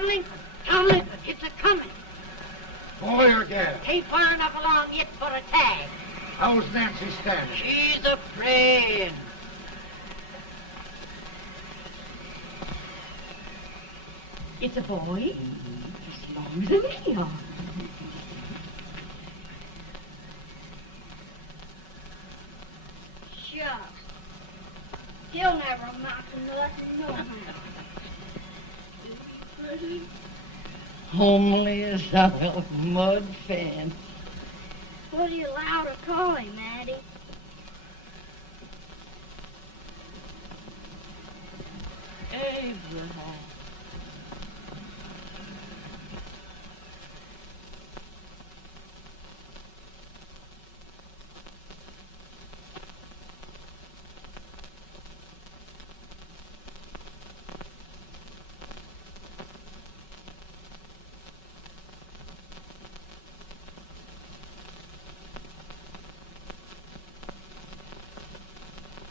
Tomlin, Tomlin, it's a-coming. Boy or gal? Ain't far enough along yet for a tag. How's Nancy standing? She's a-praying. It's a boy? As long as a meal. Shucks. He'll never amount to nothing, no how. Pretty. Homely as a mud fan. What do you allow to call him, Addie? Abraham.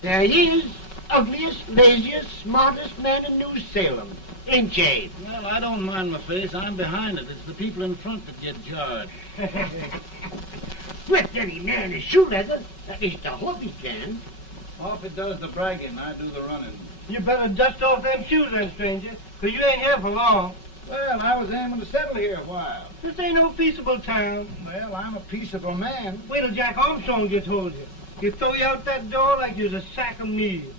There he is, ugliest, laziest, smartest man in New Salem. Ain't Jade? Well, I don't mind my face. I'm behind it. It's the people in front that get jarred. With any man is shoe leather, at least I hope he can. Off it does the bragging. I do the running. You better dust off them shoes then, stranger, 'cause you ain't here for long. Well, I was aiming to settle here a while. This ain't no peaceable town. Well, I'm a peaceable man. Wait till Jack Armstrong gets hold of you. He'll throw you out that door like you're a sack of meal.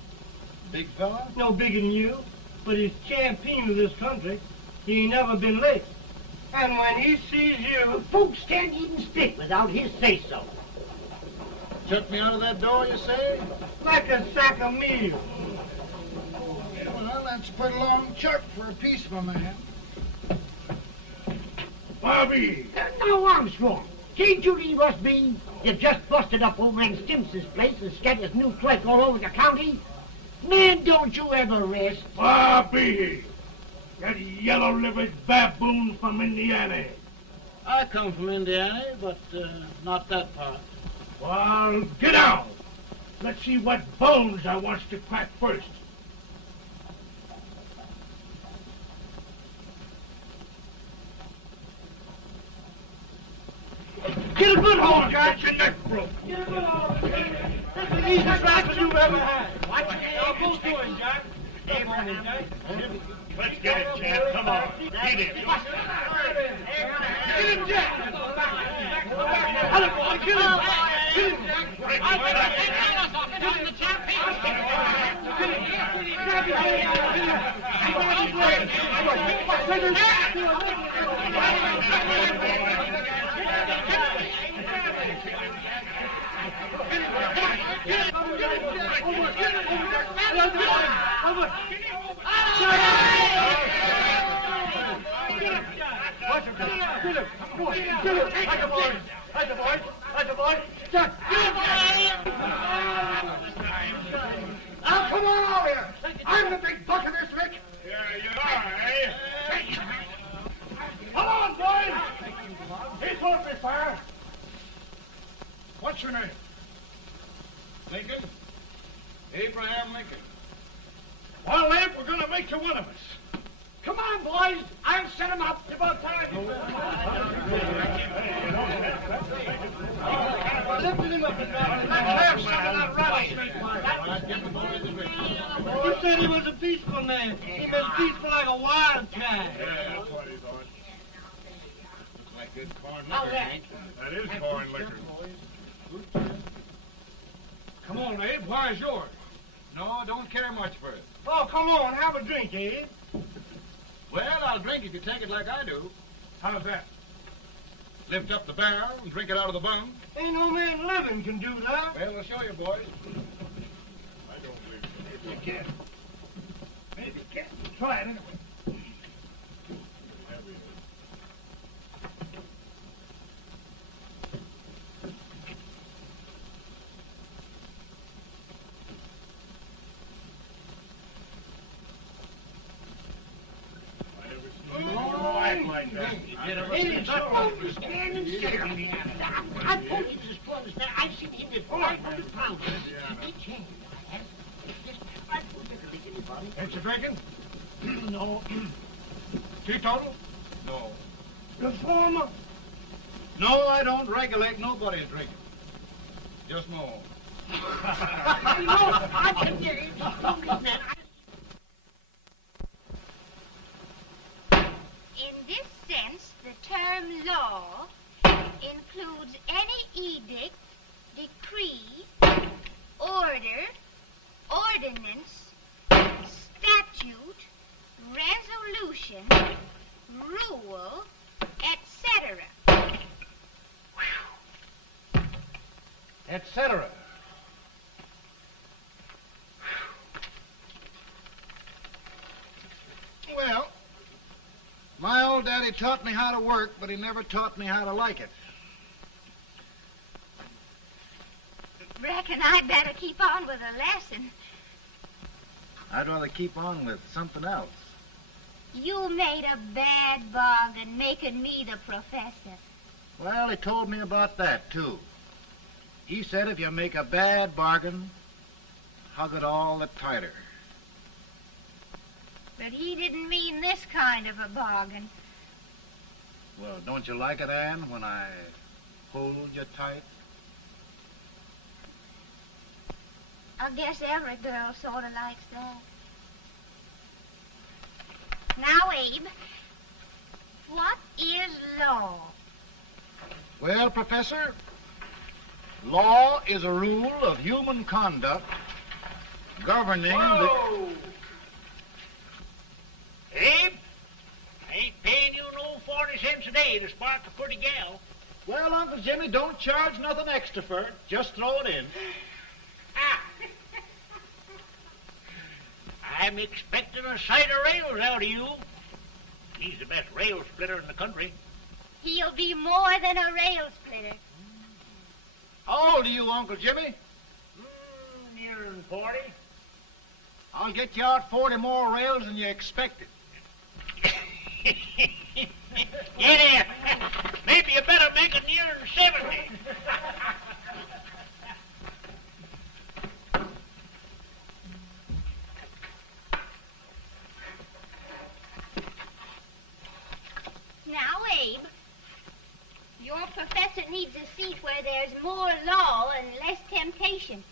Big fella? No bigger than you, but he's champion of this country. He ain't never been late. And when he sees you... Folks can't even speak without his say-so. Chuck me out of that door, you say? Like a sack of meal. Well, that's a pretty long chuck for a peaceable man. Bobby! Now, Armstrong, can't you leave us be? You've just busted up old man Stimps's place and scattered new clerk all over the county. Man, don't you ever rest. Bobby! That yellow-livered baboon from Indiana. I come from Indiana, but not that part. Well, get out. Let's see what bones I wants to crack first. Get a good hold, Jack. Get your neck broke. Get a good hold. That's the easiest rifle you've ever had. Watch it. I'll go to him, Jack. Step on him, Jack. Let's get it, Jack. Come on. Get it. Get him, Jack. Hello, boy. Get him. Get him, Jack. Now, come on over here. I'm the big buck of this lick. Yeah, you are, eh? Come on, boys. He's going to be fire. What's your name? Lincoln? Abraham Lincoln. Well, Lamp, we're going to make you one of us. Come on, boys. I'll set him up. It's about time. Lifted him up and down. Let's have some of that rattlesnake. You said he was a peaceful man. He was peaceful like a wild cat. Yeah, that's what he thought. Looks like good corn liquor, Hank. That is corn liquor. Come on, Abe. Where's yours? No, don't care much for it. Oh, come on. Have a drink, Abe. Well, I'll drink if you take it like I do. How's that? Lift up the barrel and drink it out of the bung. Ain't no man living can do that. Well, I'll show you, boys. I don't believe it. Maybe you can. Maybe you can. Try it anyway. Like that. Hey, don't stand and stare at me. I told you this was that. I've seen him at 500 pounds. Each hand I have. I put that like anybody. Ain't you drinking? No. Teetotal? No. Reformer? No, I don't regulate nobody's drinking. Just no. I can hear it. In this sense, the term law includes any edict, decree, order, ordinance, statute, resolution, rule, etc. Etc. Well, my old daddy taught me how to work, but he never taught me how to like it. Reckon I'd better keep on with the lesson. I'd rather keep on with something else. You made a bad bargain making me the professor. Well, he told me about that, too. He said if you make a bad bargain, hug it all the tighter. But he didn't mean this kind of a bargain. Well, don't you like it, Anne, when I hold you tight? I guess every girl sort of likes that. Now, Abe, what is law? Well, Professor, law is a rule of human conduct governing Whoa! Abe, I ain't paying you no 40 cents a day to spark a pretty gal. Well, Uncle Jimmy, don't charge nothing extra for it. Just throw it in. I'm expecting a sight of rails out of you. He's the best rail splitter in the country. He'll be more than a rail splitter. How old are you, Uncle Jimmy? Nearing 40. I'll get you out 40 more rails than you expected. Yeah, there. Maybe you better make it nearing 70. Now, Abe, your professor needs a seat where there's more law and less temptation.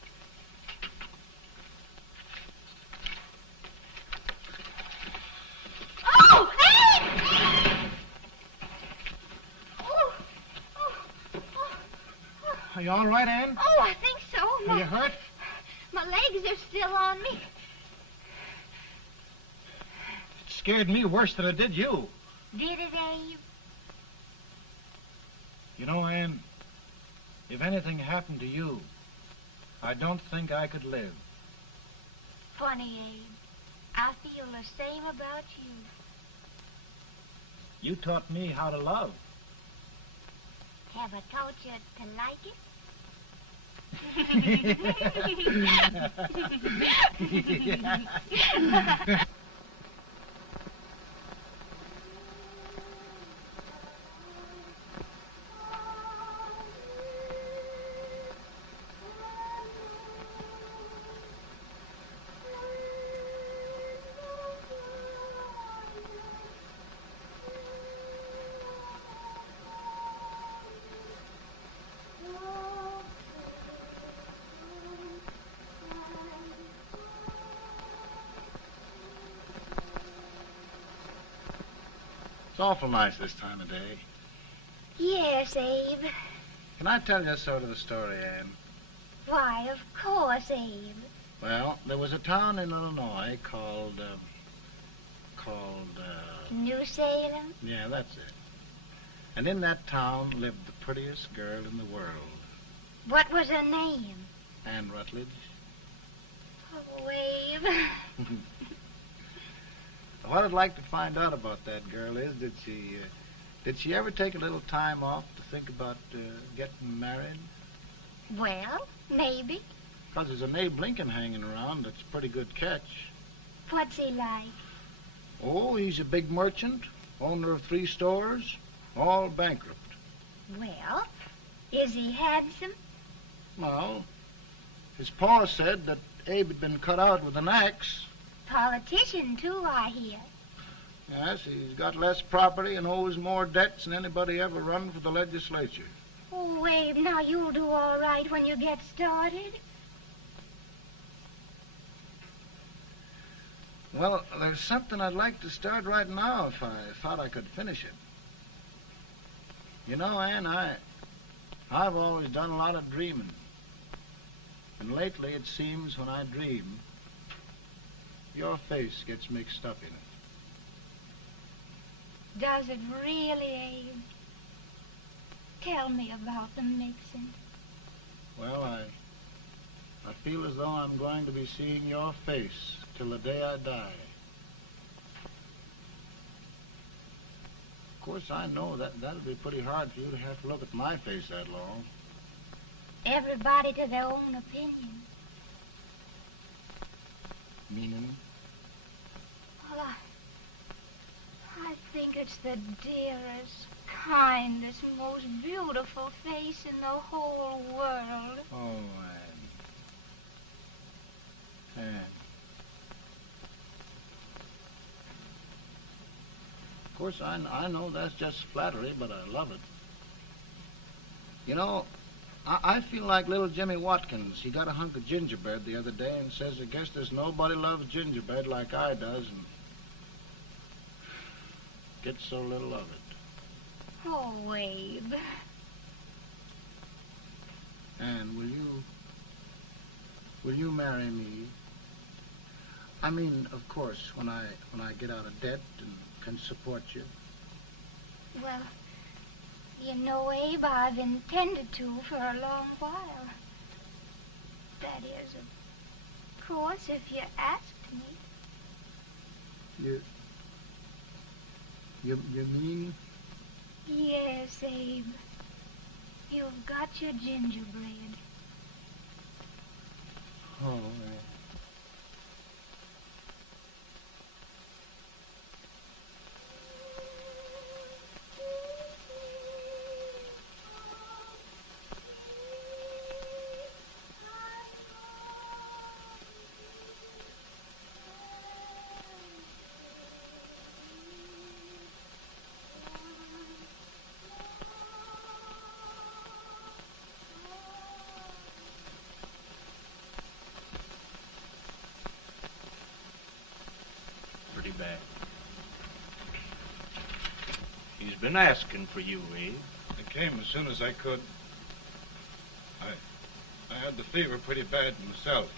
Oh, Abe! Oh, oh, oh, oh. Are you all right, Anne? Oh, I think so. Are you hurt? My legs are still on me. It scared me worse than it did you. Did it, Abe? You know, Anne, if anything happened to you, I don't think I could live. Funny, Abe. I feel the same about you. You taught me how to love. Have I taught you to like it? It's awful nice this time of day. Yes, Abe. Can I tell you sort of the story, Anne? Why, of course, Abe. Well, there was a town in Illinois called, New Salem? yeah, that's it. And in that town lived the prettiest girl in the world, What was her name? Anne Rutledge. Oh, Abe. What I'd like to find out about that girl is, did she ever take a little time off to think about getting married? Well, maybe. Because there's an Abe Lincoln hanging around that's a pretty good catch. What's he like? Oh, he's a big merchant, owner of 3 stores, all bankrupt. Well, is he handsome? Well, his pa said that Abe had been cut out with an axe. Politician, too, I hear. Yes, he's got less property and owes more debts than anybody ever run for the legislature. Oh, Abe, now you'll do all right when you get started. Well, there's something I'd like to start right now if I thought I could finish it. You know, Ann, I've always done a lot of dreaming. And lately it seems when I dream, your face gets mixed up in it. Does it really, Abe? Tell me about the mixing. Well, I feel as though I'm going to be seeing your face till the day I die. Of course, I know that'll be pretty hard for you to have to look at my face that long. Everybody to their own opinion. Meaning? Well, I think it's the dearest, kindest, most beautiful face in the whole world. Oh, Ann. Of course, I know that's just flattery, but I love it. You know, I feel like little Jimmy Watkins. He got a hunk of gingerbread the other day and says, I guess there's nobody loves gingerbread like I does, and gets so little of it. Oh, Abe. And will you marry me? I mean, of course, when I get out of debt and can support you. Well, you know, Abe, I've intended to for a long while. That is, of course, if you asked me. You mean? Yes, Abe. You've got your gingerbread. Oh, Pretty bad. He's been asking for you, Abe. I came as soon as I could. I had the fever pretty bad myself.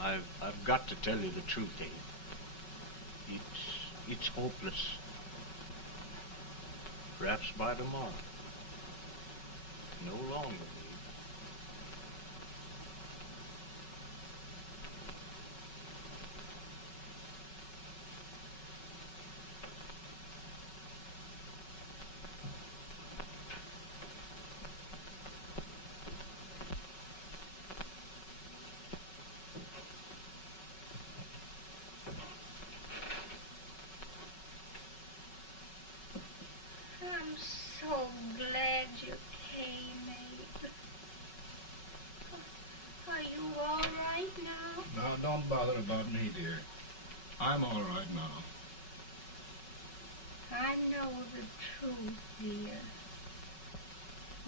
I've got to tell you the truth, Abe. It's hopeless. Perhaps by tomorrow. No longer, Abe. I'm so glad you came, Abe. Are you all right now? Now, don't bother about me, dear. I'm all right now. I know the truth, dear.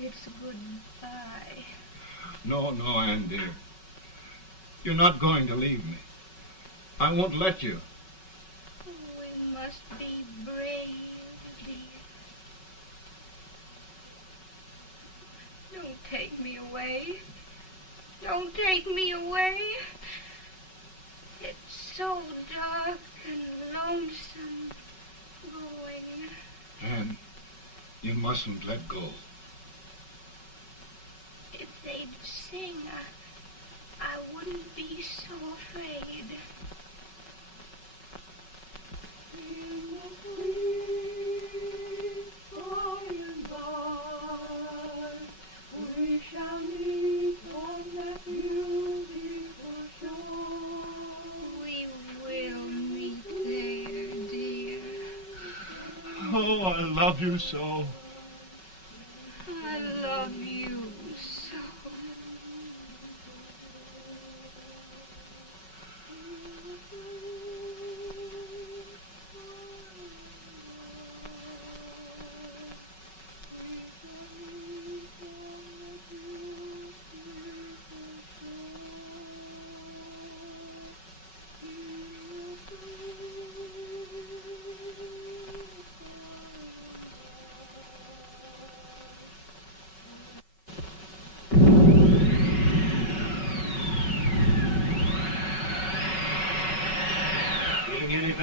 It's goodbye. No, Ann, dear. You're not going to leave me. I won't let you. We must be brave, dear. Don't take me away. Don't take me away. It's so dark and lonesome going. Ann, you mustn't let go. If they'd sing, I wouldn't be so afraid. We shall meet on that beautiful shore. We will meet there, dear. Oh, I love you so. I love you so.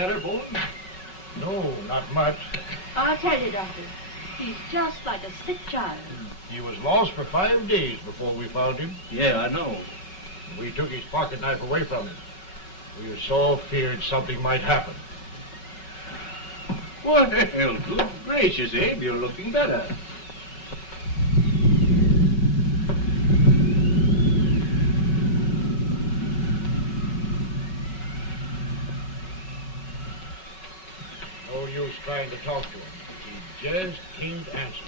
better, boy? No, not much. I'll tell you, Doctor, he's just like a sick child. He was lost for 5 days before we found him. Yeah, I know. We took his pocket knife away from him. We so feared something might happen. Well, good gracious, Abe, you're looking better. No use trying to talk to him. He just can't answer.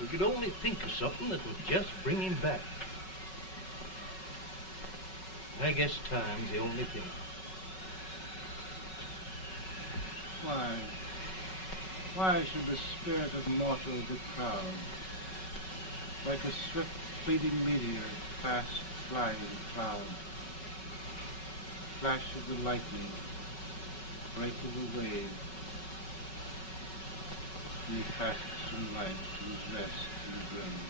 We could only think of something that would just bring him back. I guess time's the only thing. Why should the spirit of mortal be proud? Like a swift fleeting meteor, fast flying cloud. Flash of the lightning, break of the wave. He passes from life to his rest in the grave.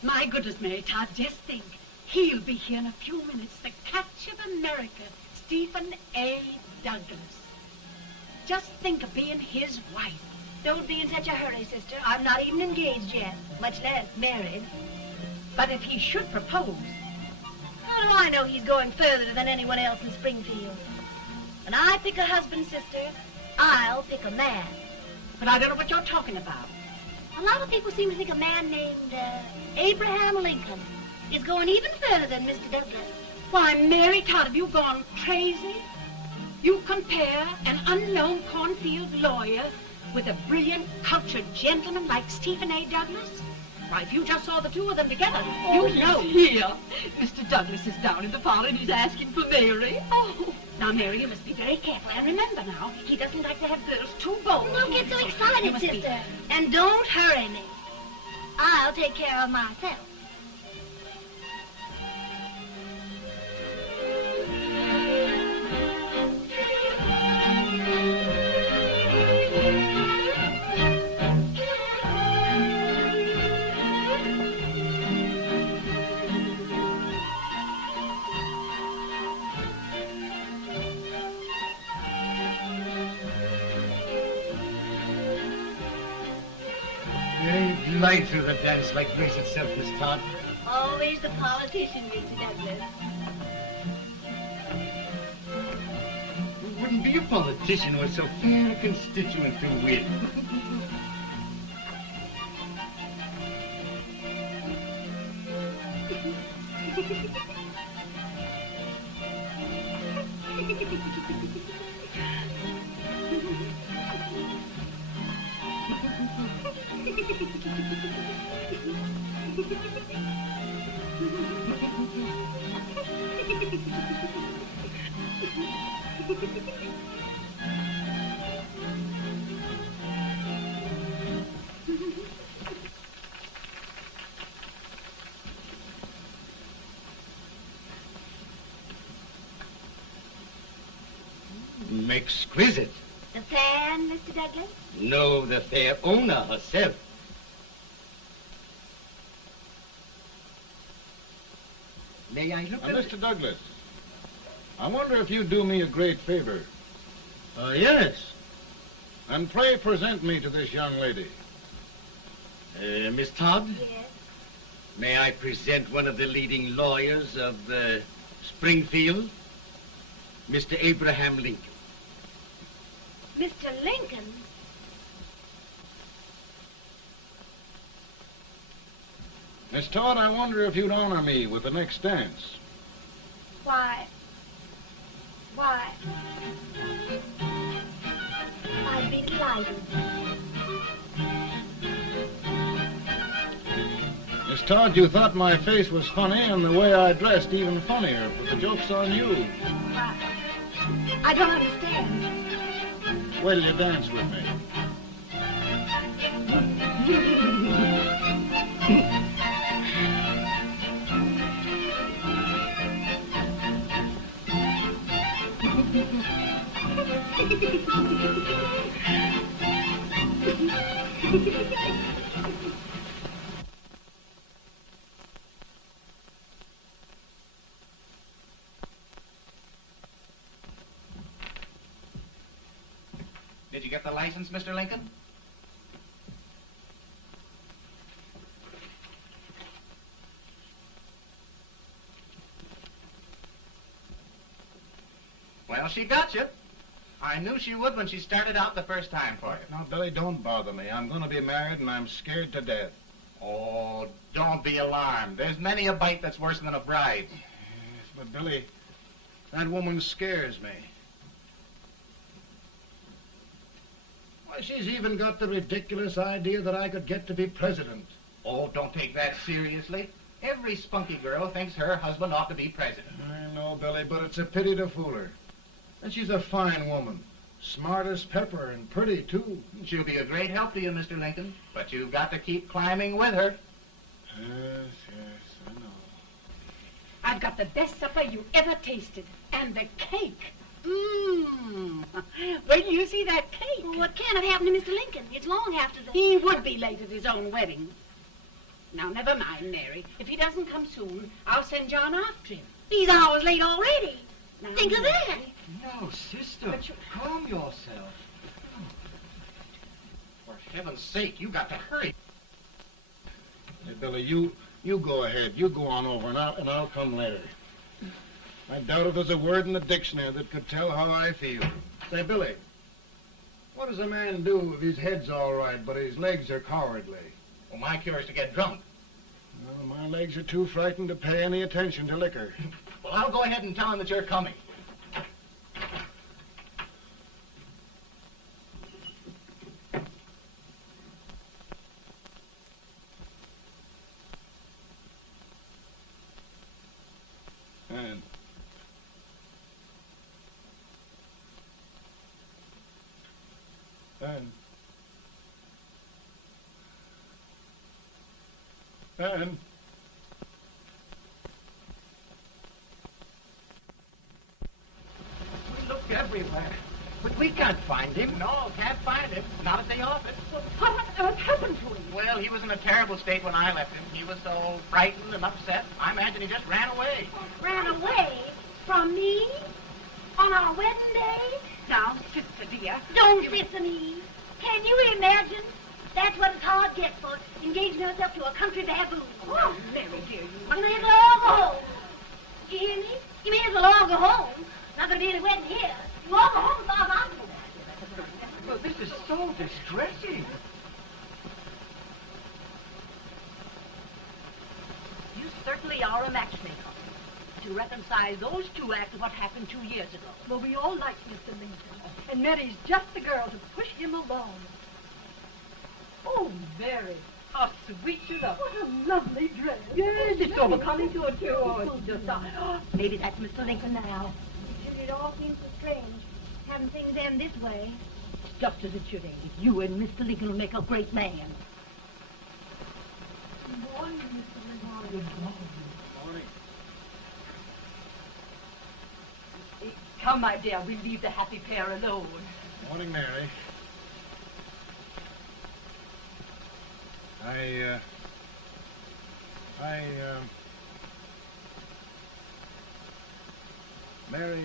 My goodness, Mary Todd, just think. He'll be here in a few minutes. The catch of America, Stephen A. Douglas. Just think of being his wife. Don't be in such a hurry, sister. I'm not even engaged yet, much less married. But if he should propose... How do I know he's going further than anyone else in Springfield? When I pick a husband, sister, I'll pick a man. But I don't know what you're talking about. A lot of people seem to think a man named Abraham Lincoln is going even further than Mr. Douglas. Why, Mary Todd, have you gone crazy? You compare an unknown cornfield lawyer with a brilliant, cultured gentleman like Stephen A. Douglas? Why, if you just saw the two of them together, Oh, you'd know. Here. Mr. Douglas is down in the parlor and he's asking for Mary. Oh. Now, Mary, you must be very careful. And remember now, he doesn't like to have girls too bold. Don't get so You excited, must be- sister. And don't hurry me. I'll take care of myself. You glide through the dance like grace itself, Miss Todd. Always the politician, Mr. Douglas. You wouldn't be a politician with so fair a constituent to win. Exquisite. The fan, Mr. Douglas? No, the fair owner herself. May I look Now, at it? Mr. Douglas, I wonder if you'd do me a great favor. Yes. And pray present me to this young lady. Miss Todd, Yes. may I present one of the leading lawyers of Springfield, Mr. Abraham Lincoln. Mr. Lincoln? Miss Todd, I wonder if you'd honor me with the next dance. Why? I'd be delighted. Miss Todd, you thought my face was funny and the way I dressed even funnier, but the joke's on you. I don't understand. Will you dance with me? Did you get the license, Mr. Lincoln? Well, she got you. I knew she would when she started out the first time for you. Now, Billy, don't bother me. I'm going to be married and I'm scared to death. Oh, don't be alarmed. There's many a bite that's worse than a bride. Yes, but Billy, that woman scares me. Why, she's even got the ridiculous idea that I could get to be president. Oh, don't take that seriously. Every spunky girl thinks her husband ought to be president. I know, Billy, but it's a pity to fool her. And she's a fine woman. Smart as pepper and pretty, too. She'll be a great help to you, Mr. Lincoln, but you've got to keep climbing with her. Yes, I know. I've got the best supper you ever tasted. And the cake. Mmm. Wait till you see that cake. Well, what can have happened to Mr. Lincoln? It's long after the... He would be late at his own wedding. Now, never mind, Mary. If he doesn't come soon, I'll send John after him. He's hours late already. Now, Think of that. Mary, No, sister. But you- Calm yourself. For heaven's sake, you got to hurry. Hey, Billy, you go ahead. You go on over, and I'll come later. I doubt if there's a word in the dictionary that could tell how I feel. Say, Billy, what does a man do if his head's all right, but his legs are cowardly? Well, my cure is to get drunk. Well, my legs are too frightened to pay any attention to liquor. Well, I'll go ahead and tell him that you're coming. Anne. Anne. We looked everywhere, but we can't find him. No, can't find him. Not at the office. Well, what on earth happened to him? Well, he was in a terrible state when I left him. He was so frightened and upset. I imagine he just ran away. Ran away from me? On our wedding day? Now, sister dear. Don't sister me. Can you imagine? That's what his heart gets for engaging herself to a country baboon. Oh, Mary, dear, you You may as well all go home. Do you hear me? You may as well all go home. Not gonna be any wedding here. You all go home as far as I'm concerned. Well, this is so distressing. You certainly are a matchmaker. To reconcile those two after what happened 2 years ago. Well, we all like Mr. Lincoln. And Mary's just the girl to push him along. Oh, Mary, how sweet you look. What a lovely dress. Yes, it's so becoming to her, too. Oh, it's just maybe that's Mr. Lincoln now. It all seems so strange, having things end this way. It's just as it should end. You and Mr. Lincoln will make a great man. Good morning, Mr. Lincoln. Good morning. Come, my dear, we'll leave the happy pair alone. Morning, Mary. Mary,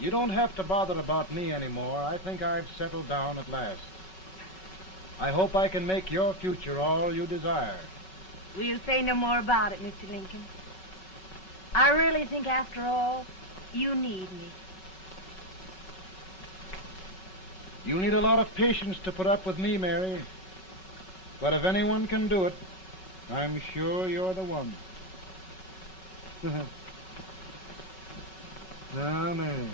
you don't have to bother about me anymore. I think I've settled down at last. I hope I can make your future all you desire. We'll say no more about it, Mr. Lincoln. I really think, after all, you need me. You need a lot of patience to put up with me, Mary. But if anyone can do it, I'm sure you're the one. Amen.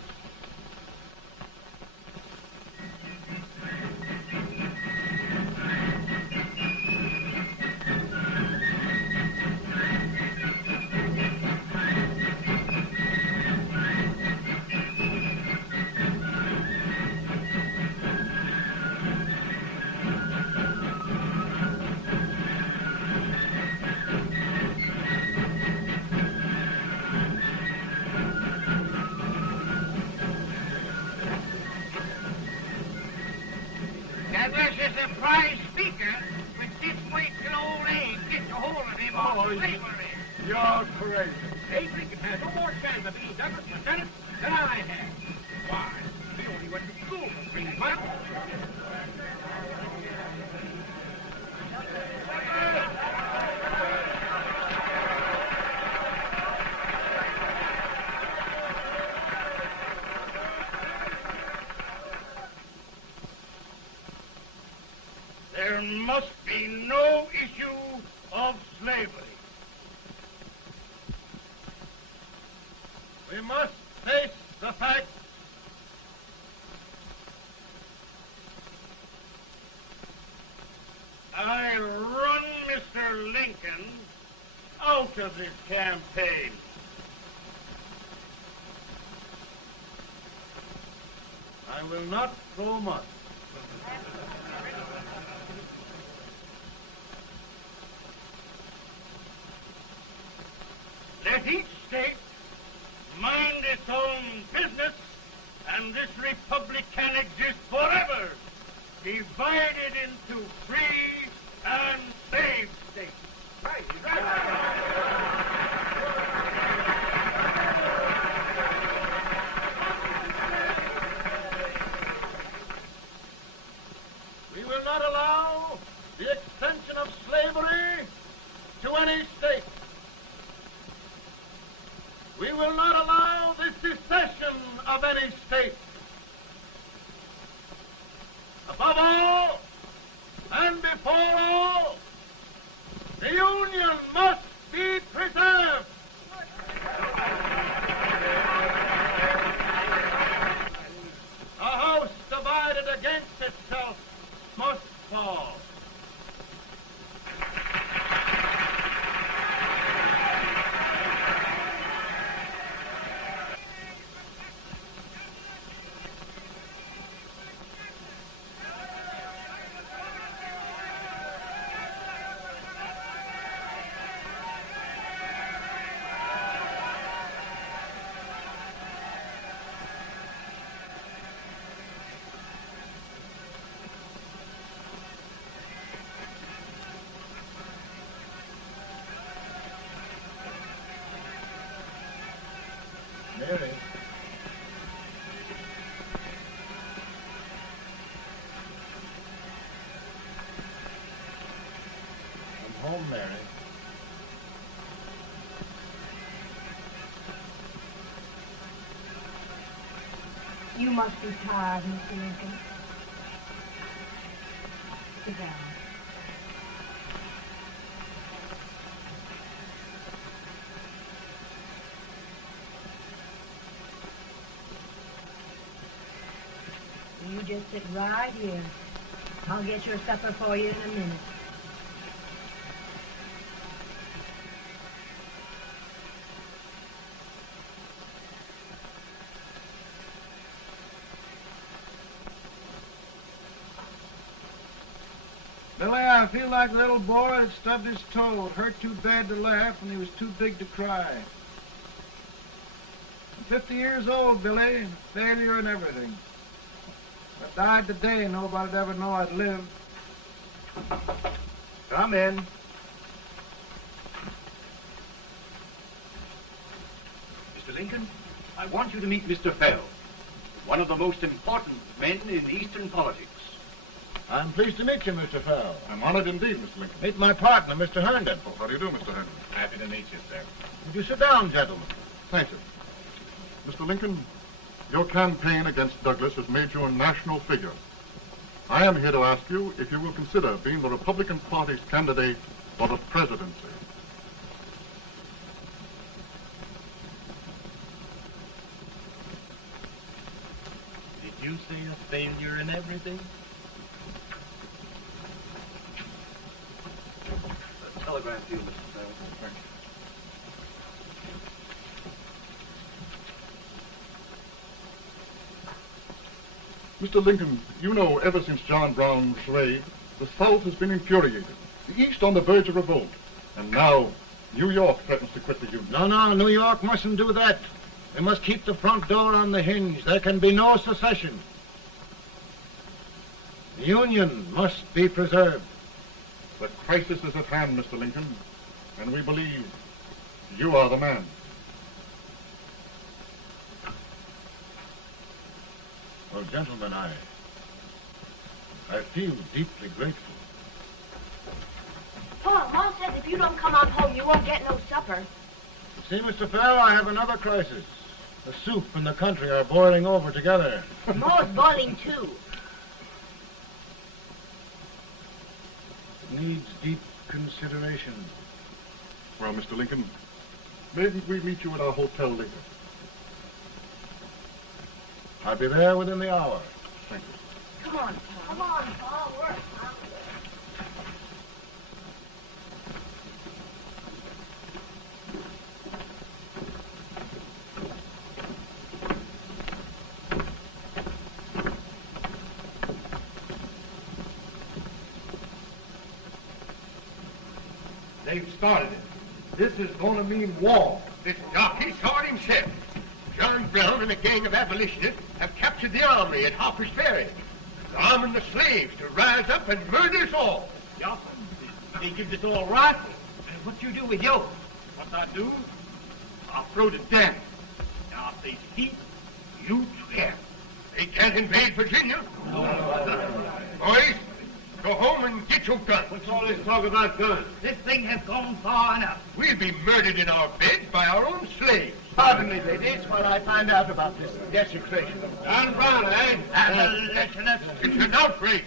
That was a surprise speaker, but this wait till old Abe gets a hold of him on slavery. You're crazy. Abe Lincoln has no more chance of being Douglas Lieutenant than I have. Why, he only went to school for 3 months. There must be no issue of slavery. We must face the fact I run Mr. Lincoln out of this campaign. I will not throw much. Let each state mind its own business, and this republic can exist forever, divided into free and slave states. Right, right. We will not allow the extension of slavery to any state. We will not allow the secession of any state. Above all, and before all, the Union must be preserved. A house divided against itself must fall. home, Mary. You must be tired, Mr. Lincoln. Sit down. You just sit right here. I'll get your supper for you in a minute. Billy, I feel like a little boy that stubbed his toe. It hurt too bad to laugh, and he was too big to cry. I'm 50 years old, Billy, failure and everything. If I died today, nobody'd ever know I'd lived. Come in. Mr. Lincoln, I want you to meet Mr. Fell, one of the most important men in Eastern politics. I'm pleased to meet you, Mr. Fell. I'm honored indeed, Mr. Lincoln. Meet my partner, Mr. Herndon. Oh, how do you do, Mr. Herndon? Happy to meet you, sir. Would you sit down, gentlemen? Thank you. Mr. Lincoln, your campaign against Douglas has made you a national figure. I am here to ask you if you will consider being the Republican Party's candidate for the presidency. Did you say a failure in everything? A telegram to you, Mr. Fell. Thank you. Mr. Lincoln, you know, ever since John Brown's raid, the South has been infuriated, the East on the verge of revolt, and now New York threatens to quit the Union. No, New York mustn't do that. They must keep the front door on the hinge. There can be no secession. The Union must be preserved. The crisis is at hand, Mr. Lincoln, and we believe you are the man. Well, gentlemen, I feel deeply grateful. Pa, Ma says if you don't come on home, you won't get no supper. You see, Mr. Fell, I have another crisis. The soup and the country are boiling over together. Ma's boiling too. It needs deep consideration. Well, Mr. Lincoln, maybe we meet you at our hotel later. I'll be there within the hour. Thank you. Come on, Pa. Come on, Pa. Work. They've started it. This is going to mean war. This jockey saw it himself. John Brown and a gang of abolitionists have captured the armory at Harper's Ferry. They're arming the slaves to rise up and murder us all. Yeah, they give this all rifles. And what you do with yours? What I do? I'll throw to death. Now, if they speak, you swear. They can't invade Virginia. Boys, go home and get your guns. What's all this talk about guns? This thing has gone far enough. We'll be murdered in our beds by our own slaves. Pardon me, ladies, while I find out about this desecration. John Brown, eh? Abolitionists. It's an outrage.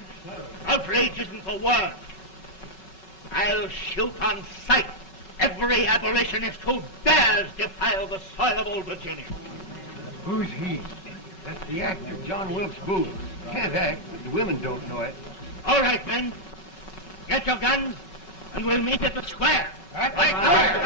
Outrage isn't the word. I'll shoot on sight every abolitionist who dares defile the soil of old Virginia. Who's he? That's the actor, John Wilkes Booth. Can't act, but the women don't know it. All right, men. Get your guns, and we'll meet at the square. At the square.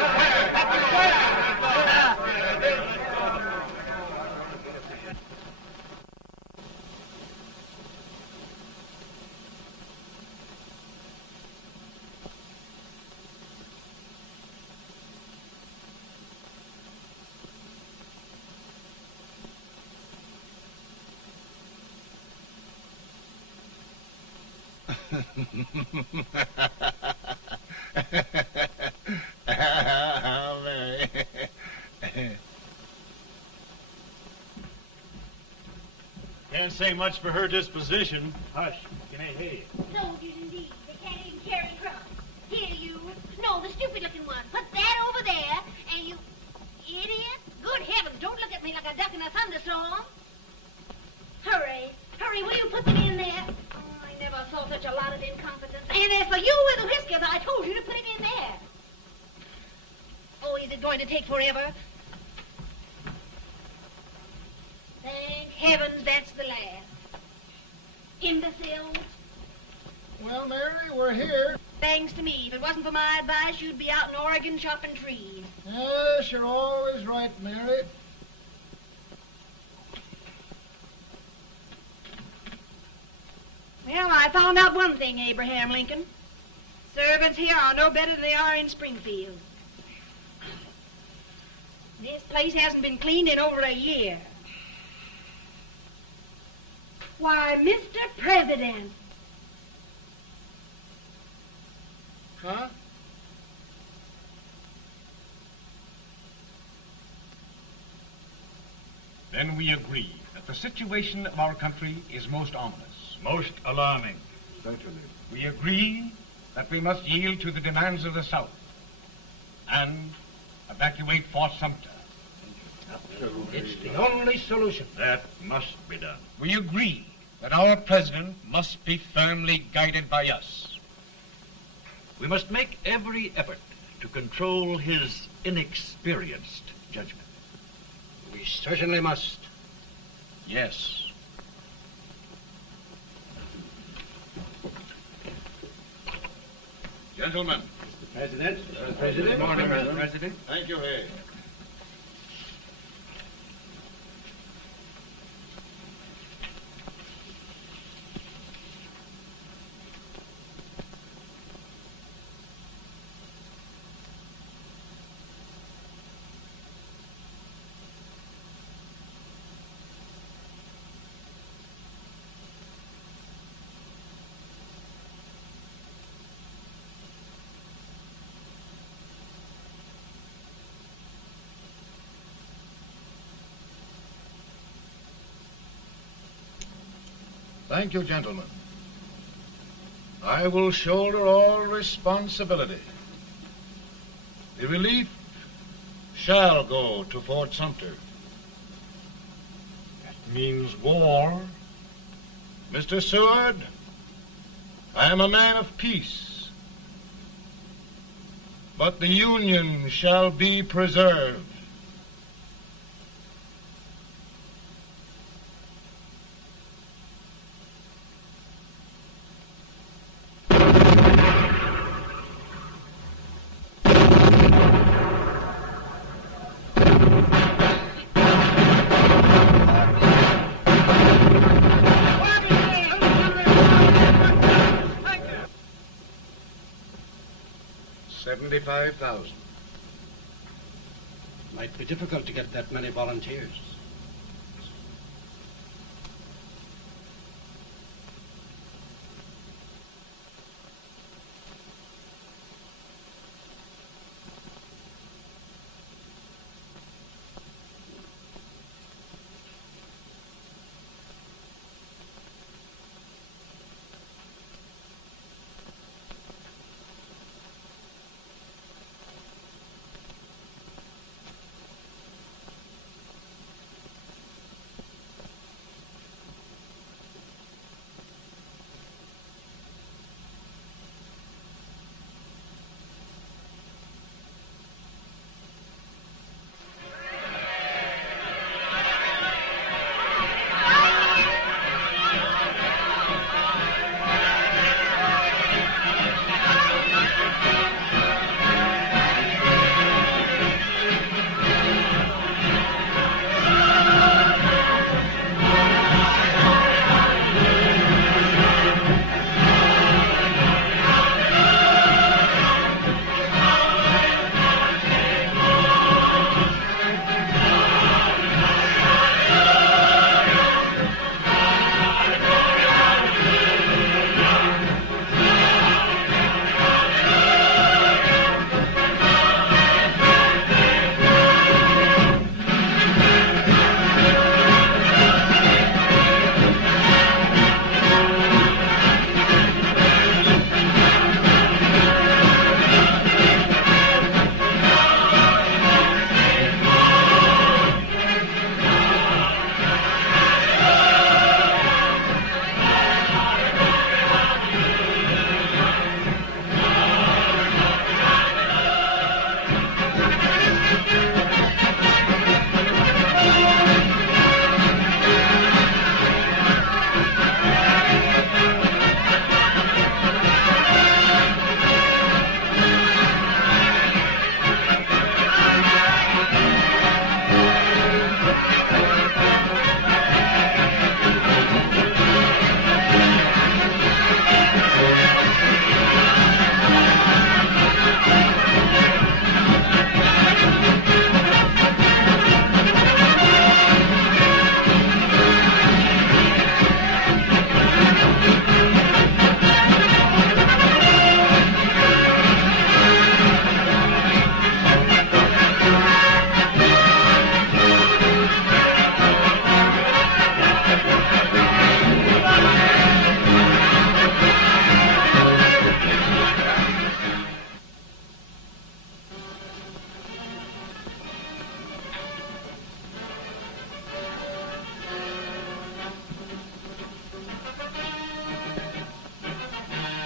How Mary. Can't say much for her disposition. Hush, can I hear you? Soldiers indeed. They can't even carry drums. Here, you. you with the whiskers. I told you to put it in there. Oh, is it going to take forever? Thank heavens that's the last. Imbeciles. Well, Mary, we're here. Thanks to me. If it wasn't for my advice, you'd be out in Oregon chopping trees. Yes, you're always right, Mary. Well, I found out one thing, Abraham Lincoln. Servants here are no better than they are in Springfield. This place hasn't been cleaned in over a year. Why, Mr. President. Huh? Then we agree that the situation of our country is most ominous. Most alarming. Certainly. We agree that we must yield to the demands of the South and evacuate Fort Sumter. It's the only solution. That must be done. We agree that our president must be firmly guided by us. We must make every effort to control his inexperienced judgment. We certainly must. Yes. Gentlemen. President. Good morning, Mr. President. Thank you, Hay. Thank you, gentlemen. I will shoulder all responsibility. The relief shall go to Fort Sumter. That means war. Mr. Seward, I am a man of peace, but the Union shall be preserved. $75,000. Might be difficult to get that many volunteers.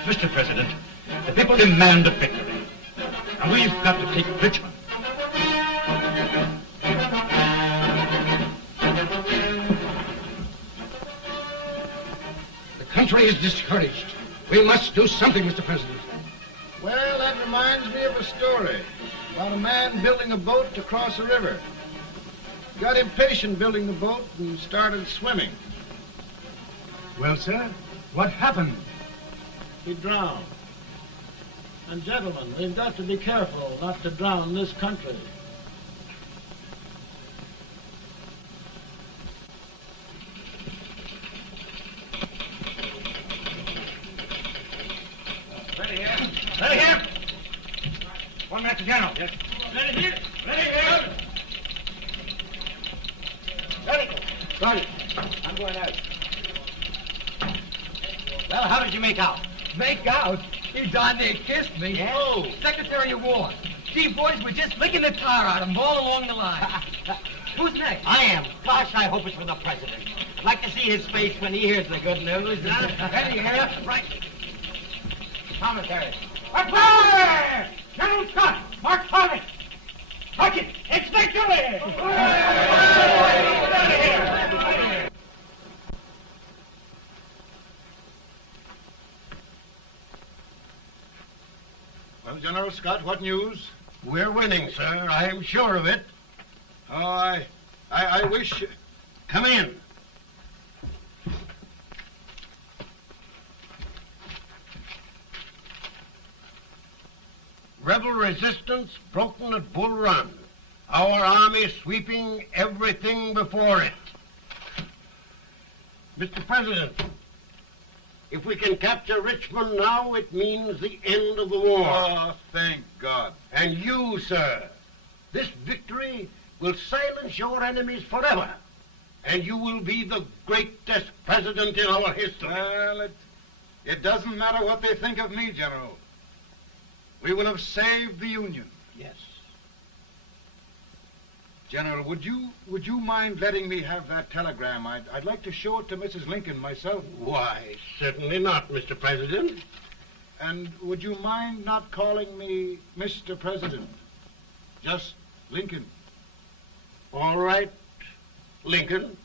Mr. President, the people demand a victory. And we've got to take Richmond. The country is discouraged. We must do something, Mr. President. Well, that reminds me of a story about a man building a boat to cross a river. He got impatient building the boat and started swimming. Well, sir, what happened? He drowned. And gentlemen, we've got to be careful not to drown this country. Ready here. Ready here. One Master General. Yes. Ready here. Ready here. Ready. Ready. I'm going out. Well, how did you make out? Make out? He darn near kissed me. Yeah? Oh, Secretary of War. These boys were just licking the tar out of him all along the line. Who's next? I am. Gosh, I hope it's for the President. I'd like to see his face when he hears the good news. Ready here. Right. Commissary. Fire! General Scott! Mark Thomas! Sergeant, it's victory! Well, General Scott, what news? We're winning, sir. I am sure of it. Oh, I wish... Come in. Rebel resistance broken at Bull Run. Our army sweeping everything before it. Mr. President, if we can capture Richmond now, it means the end of the war. Oh, thank God. And you, sir, this victory will silence your enemies forever. And you will be the greatest president in our history. Well, it doesn't matter what they think of me, General. We will have saved the Union. Yes. General, would you mind letting me have that telegram? I'd like to show it to Mrs. Lincoln myself. Why, certainly not, Mr. President. And would you mind not calling me Mr. President? Just Lincoln. All right, Lincoln.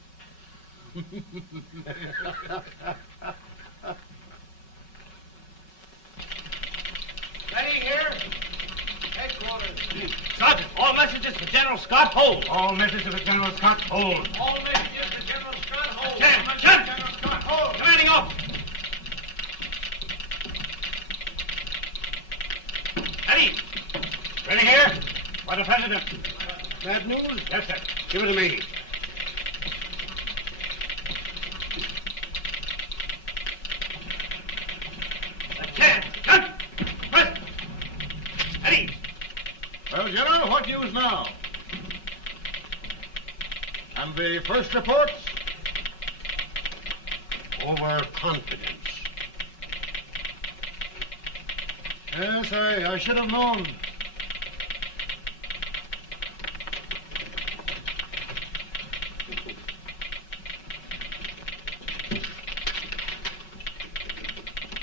Ready here. Headquarters. Sergeant, all messages for General Scott, hold. All messages for General Scott, hold. All messages for General Scott, hold. General Scott, hold. Commanding officer. Ready. Ready here. For the President. Bad news? Yes, sir. Give it to me. Well, General, what news now? And the first reports? Overconfidence. Yes, I should have known.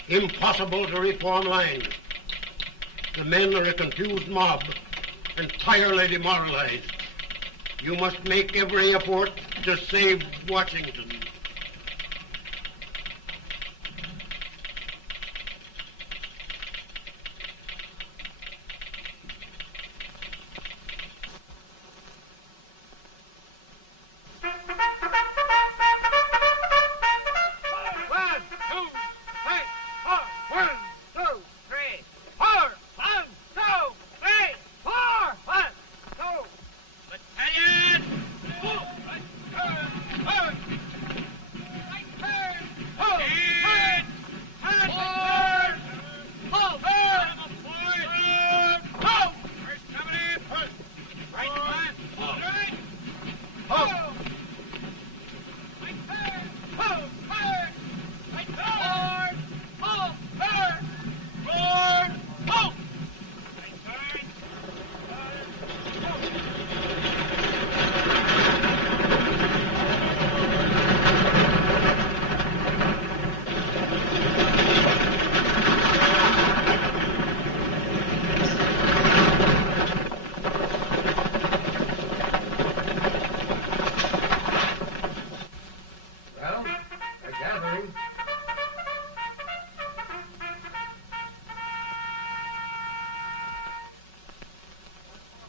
Impossible to reform lines. The men are a confused mob, entirely demoralized. You must make every effort to save Washington.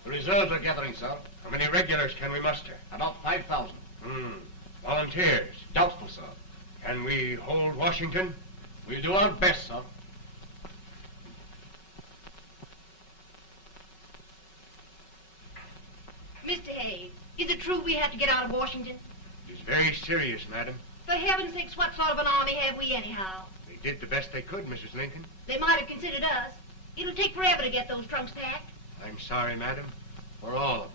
The reserves are gathering, sir. How many regulars can we muster? About 5,000. Volunteers? Doubtful, sir. Can we hold Washington? We'll do our best, sir. Mr. Hayes, is it true we have to get out of Washington? It's very serious, madam. For heaven's sakes, what sort of an army have we anyhow? They did the best they could, Mrs. Lincoln. They might have considered us. It'll take forever to get those trunks packed. I'm sorry, madam, for all of us.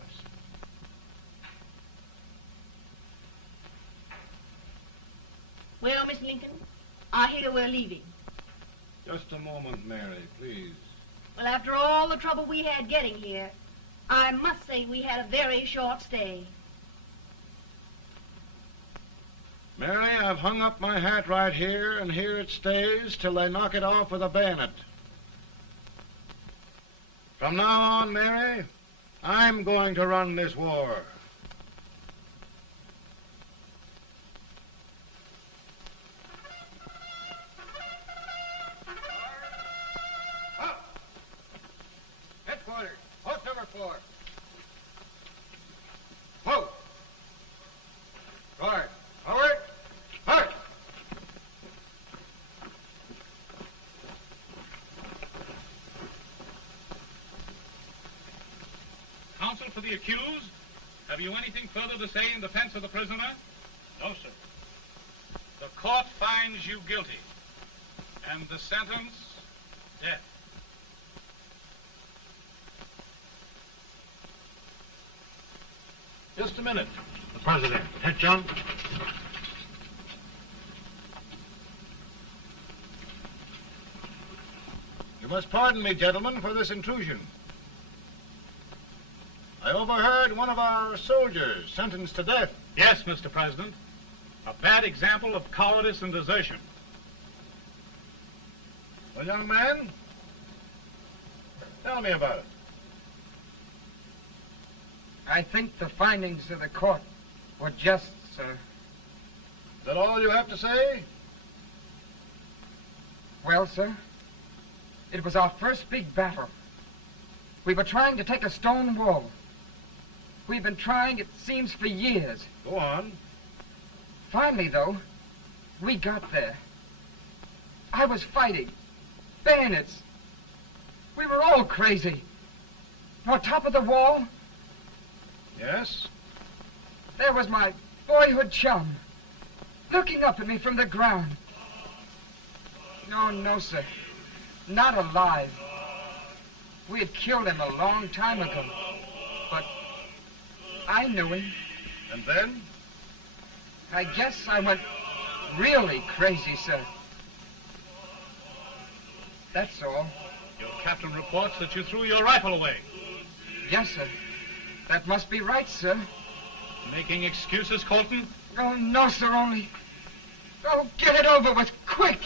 Well, Miss Lincoln, I hear we're leaving. Just a moment, Mary, please. Well, after all the trouble we had getting here, I must say we had a very short stay. Mary, I've hung up my hat right here, and here it stays till they knock it off with a bayonet. From now on, Mary, I'm going to run this war. Headquarters, post number 4. Whoa! Guard, forward, march! Counsel for the accused, have you anything further to say in defense of the prisoner? No, sir. The court finds you guilty, and the sentence, death. Just a minute. The president. Head, John. You must pardon me, gentlemen, for this intrusion. I overheard one of our soldiers sentenced to death. Yes, Mr. President. A bad example of cowardice and desertion. Well, young man, tell me about it. I think the findings of the court were just, sir. Is that all you have to say? Well, sir, it was our first big battle. We were trying to take a stone wall. We've been trying, it seems, for years. Go on. Finally, though, we got there. I was fighting. Bayonets. We were all crazy. On top of the wall, Yes? there was my boyhood chum, looking up at me from the ground. No, sir. Not alive. We had killed him a long time ago. But I knew him. And then? I guess I went really crazy, sir. That's all. Your captain reports that you threw your rifle away. Yes, sir. That must be right, sir. Making excuses, Colton? Oh, no, sir, only... Oh, get it over with, quick!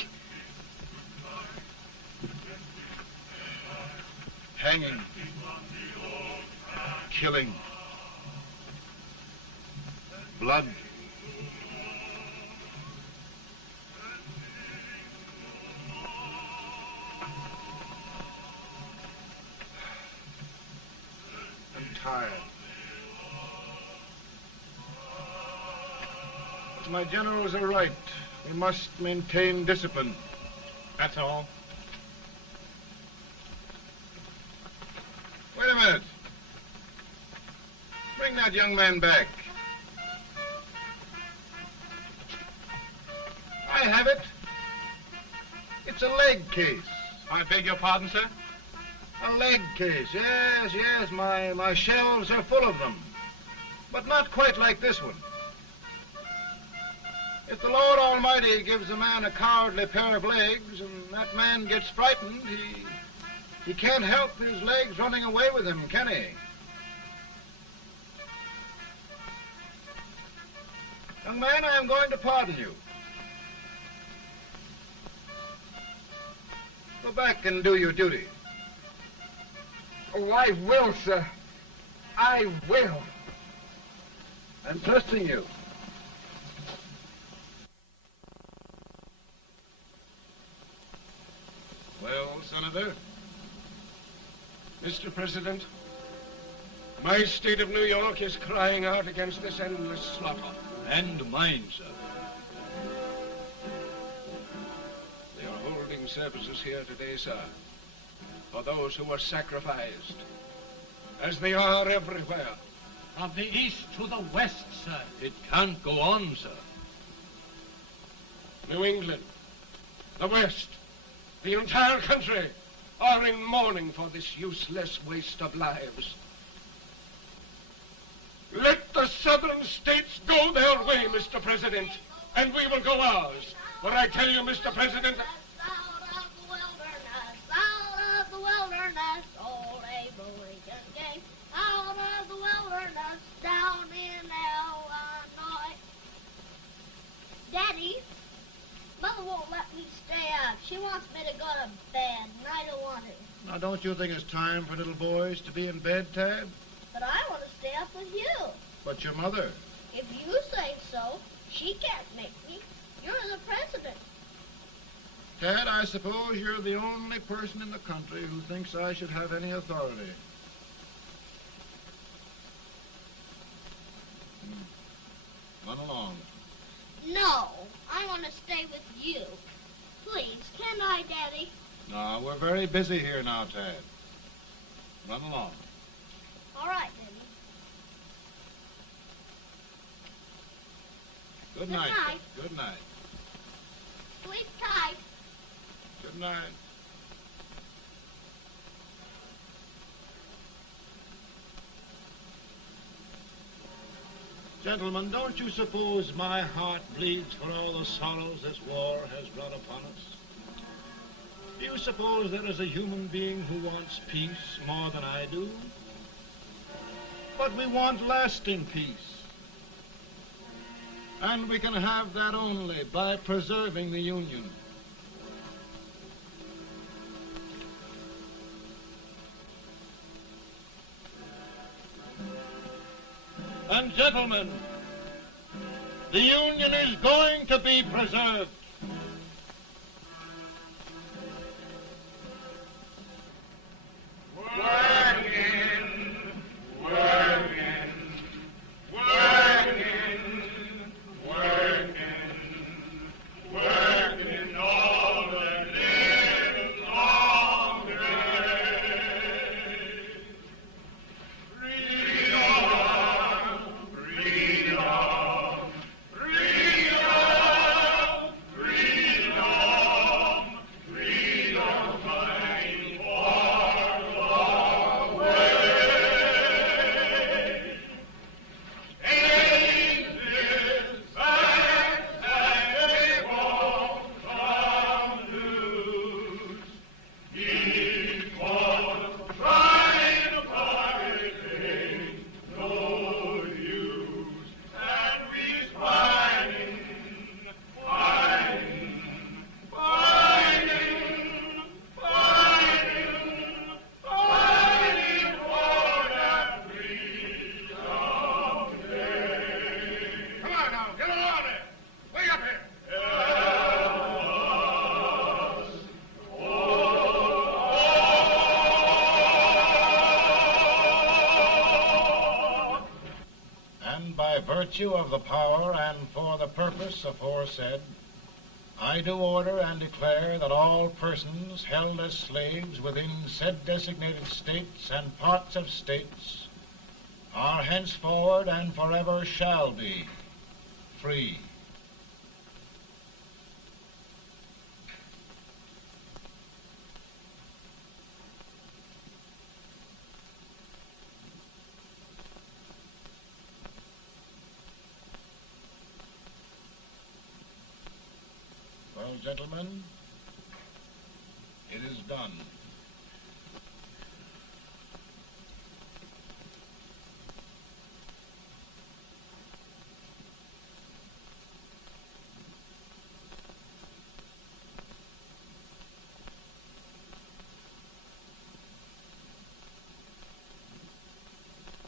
Hanging. Killing. Blood. I'm tired. But my generals are right. We must maintain discipline. That's all. Wait a minute. Bring that young man back. I have it. It's a leg case. I beg your pardon, sir? A leg case, yes. My shelves are full of them. But not quite like this one. If the Lord Almighty gives a man a cowardly pair of legs and that man gets frightened, he can't help his legs running away with him, can he? Young man, I am going to pardon you. Go back and do your duty. Oh, I will, sir. I will. I'm trusting you. Well, Senator? Mr. President, My state of New York is crying out against this endless slaughter. And mine, sir. They are holding services here today, sir, for those who were sacrificed, as they are everywhere. From the east to the west, sir. It can't go on, sir. New England, the West, the entire country are in mourning for this useless waste of lives. Let the southern states go their way, Mr. President, and we will go ours. But I tell you, Mr. President... Out of the wilderness, old Abe Lincoln came. Out of the wilderness, down in Illinois. Daddy, Mother won't let me stay up. She wants me to go to bed, and I don't want to. Now, don't you think it's time for little boys to be in bed, Tad? But I want to stay up with you. But your mother. If you say so, she can't make me. You're the president. Tad, I suppose you're the only person in the country who thinks I should have any authority. Run along. No, I want to stay with you. Please, can I, Daddy? No, we're very busy here now, Tad. Run along. All right, Daddy. Good night. Good night. Sleep tight. Good night. Gentlemen, don't you suppose my heart bleeds for all the sorrows this war has brought upon us? Do you suppose there is a human being who wants peace more than I do? But we want lasting peace. And we can have that only by preserving the Union. And gentlemen, the Union is going to be preserved. Of the power and for the purpose aforesaid, I do order and declare that all persons held as slaves within said designated states and parts of states are henceforward and forever shall be free. Well, gentlemen, it is done.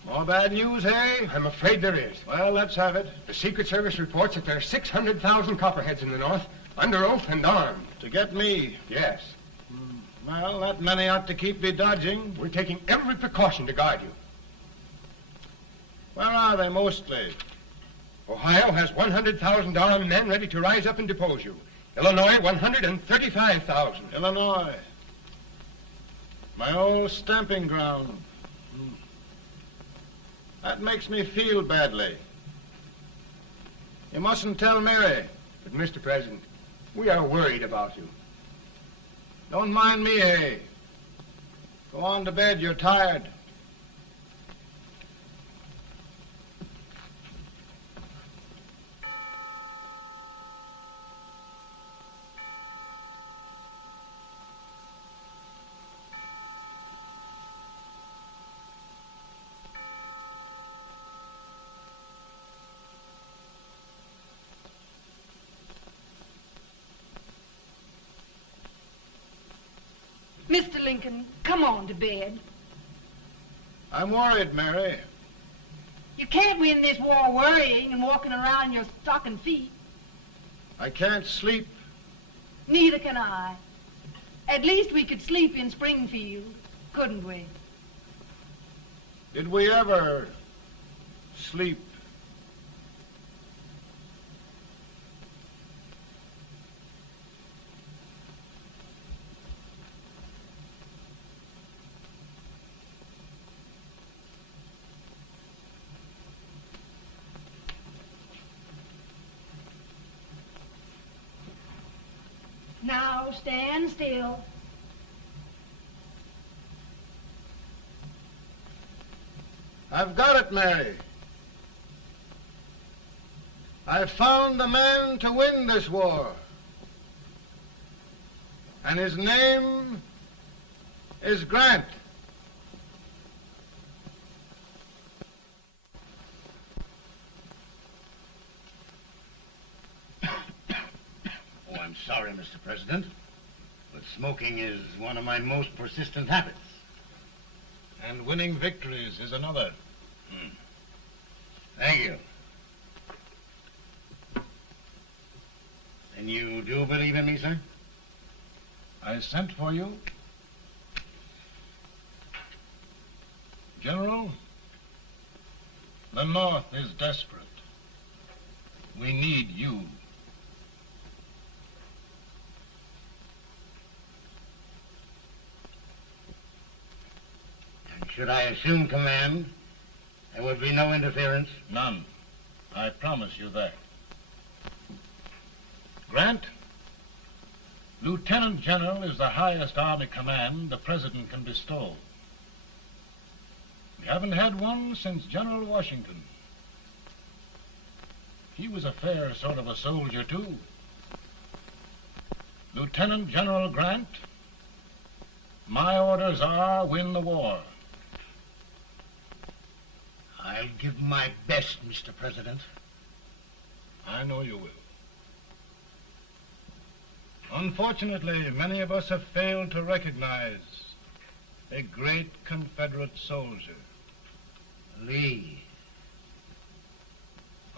More bad news, eh? I'm afraid there is. Well, let's have it. The Secret Service reports that there are 600,000 copperheads in the North, under oath and armed. To get me? Yes. Well, that many ought to keep me dodging. We're taking every precaution to guard you. Where are they mostly? Ohio has 100,000 armed men ready to rise up and depose you. Illinois, 135,000. Illinois. My old stamping ground. That makes me feel badly. You mustn't tell Mary. But, Mr. President, we are worried about you. Don't mind me, eh? Go on to bed. You're tired. Mr. Lincoln, come on to bed. I'm worried, Mary. You can't win this war worrying and walking around in your stocking feet. I can't sleep. Neither can I. At least we could sleep in Springfield, couldn't we? Did we ever sleep? Now stand still. I've got it, Mary. I've found the man to win this war. And his name is Grant. Oh, I'm sorry, Mr. President, but smoking is one of my most persistent habits. And winning victories is another. Thank you. And you do believe in me, sir? I sent for you. General, the North is desperate. We need you. And should I assume command, there would be no interference? None. I promise you that. Grant, Lieutenant General is the highest Army command the President can bestow. We haven't had one since General Washington. He was a fair sort of a soldier, too. Lieutenant General Grant, my orders are win the war. I'll give my best, Mr. President. I know you will. Unfortunately, many of us have failed to recognize a great Confederate soldier. Lee.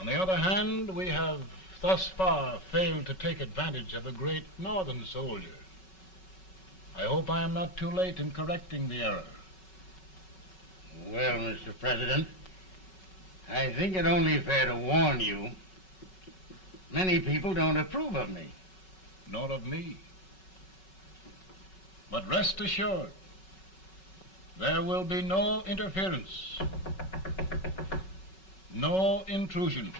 On the other hand, we have thus far failed to take advantage of a great Northern soldier. I hope I am not too late in correcting the error. Well, Mr. President, I think it only fair to warn you. Many people don't approve of me. Nor of me. But rest assured, there will be no interference, no intrusion.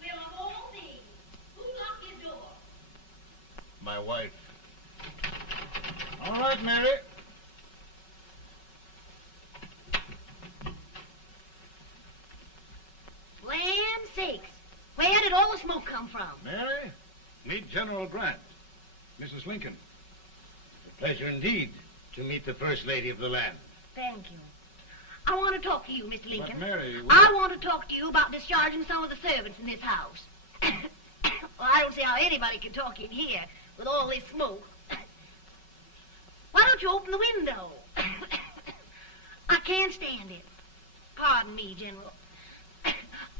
Well, of all things, who locked your door? My wife. All right, Mary. Land sakes. Where did all the smoke come from? Mary, meet General Grant. Mrs. Lincoln. A pleasure indeed to meet the First Lady of the land. Thank you. I want to talk to you, Mr. Lincoln. But Mary, I want to talk to you about discharging some of the servants in this house. Well, I don't see how anybody can talk in here with all this smoke. Why don't you open the window? I can't stand it. Pardon me, General.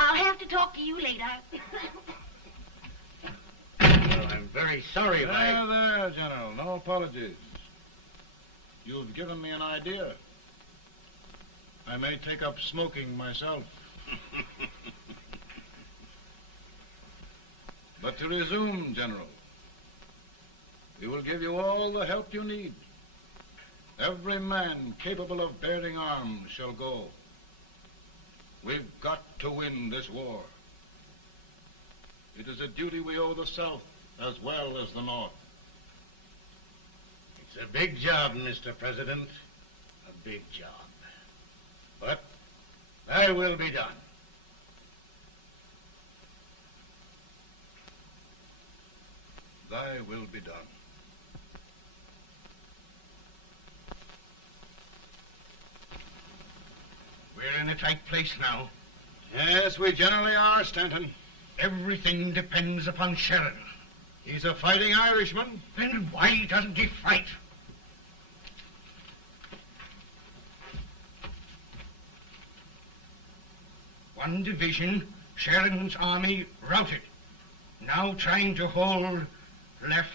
I'll have to talk to you later. Well, I'm very sorry if There, General. No apologies. You've given me an idea. I may take up smoking myself. But to resume, General, we will give you all the help you need. Every man capable of bearing arms shall go. We've got to win this war. It is a duty we owe the South as well as the North. It's a big job, Mr. President. A big job. But thy will be done. Thy will be done. We're in a tight place now. Yes, we generally are, Stanton. Everything depends upon Sheridan. He's a fighting Irishman. Then why doesn't he fight? One division, Sheridan's army, routed. Now trying to hold left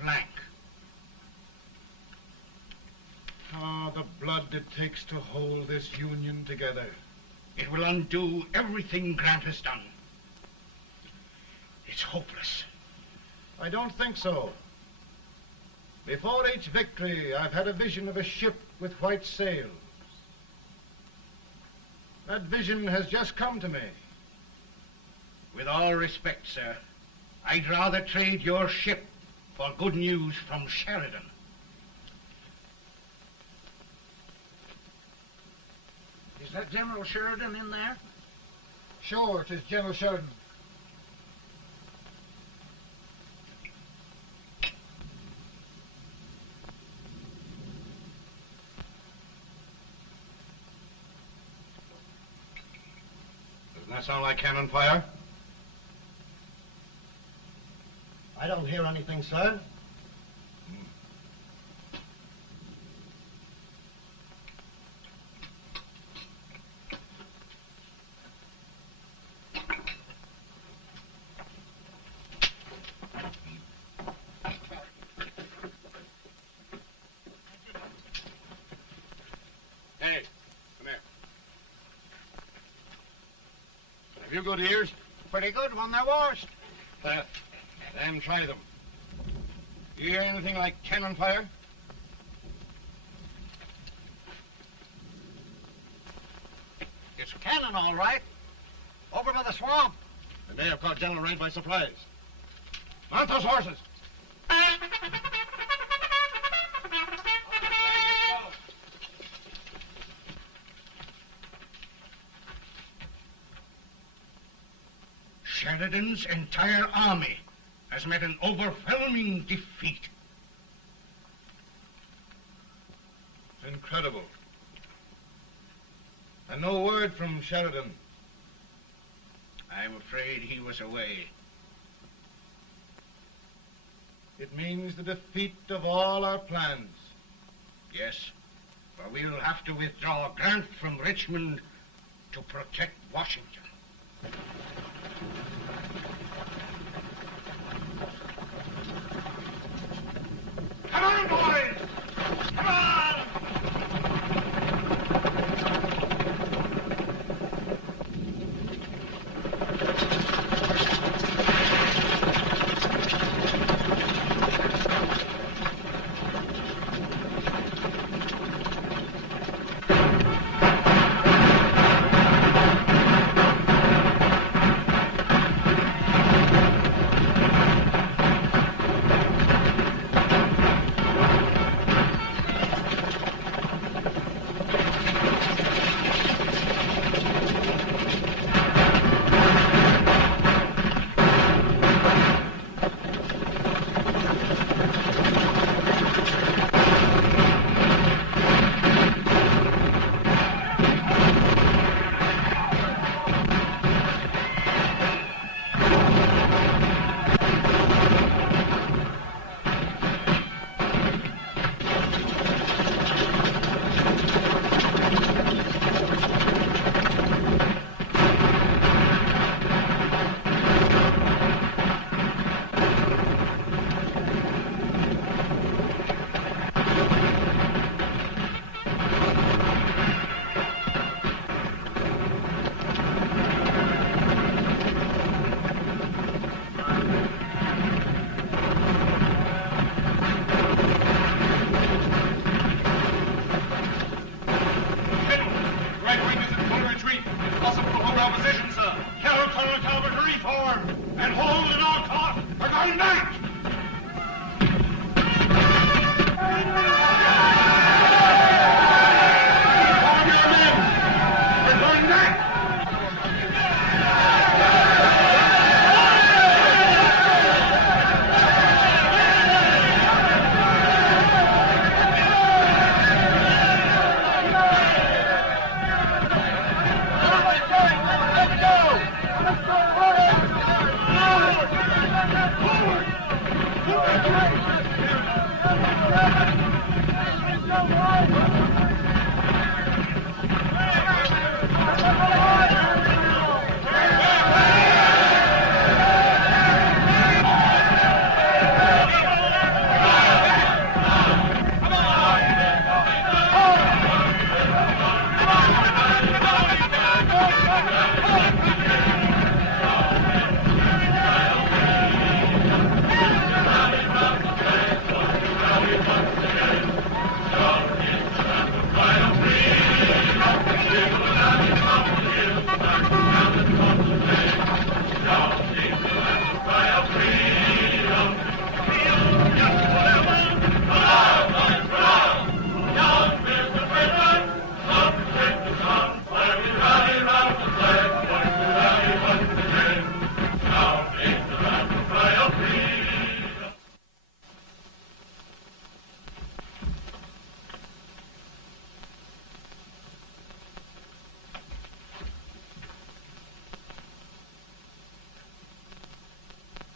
flank. Ah, the blood it takes to hold this Union together. It will undo everything Grant has done. It's hopeless. I don't think so. Before each victory, I've had a vision of a ship with white sails. That vision has just come to me. With all respect, sir, I'd rather trade your ship for good news from Sheridan. Is that General Sheridan in there? Sure, it is General Sheridan. Doesn't that sound like cannon fire? I don't hear anything, sir. Hey, come here. Have you good ears? Pretty good when they're washed. Then try them. You hear anything like cannon fire? It's cannon, all right. Over by the swamp. They may have caught General Wright by surprise. Mount those horses. Sheridan's entire army has met an overwhelming defeat. It's incredible. And no word from Sheridan. I'm afraid he was away. It means the defeat of all our plans. Yes, for we'll have to withdraw Grant from Richmond to protect Washington. Come on, boys! Come on!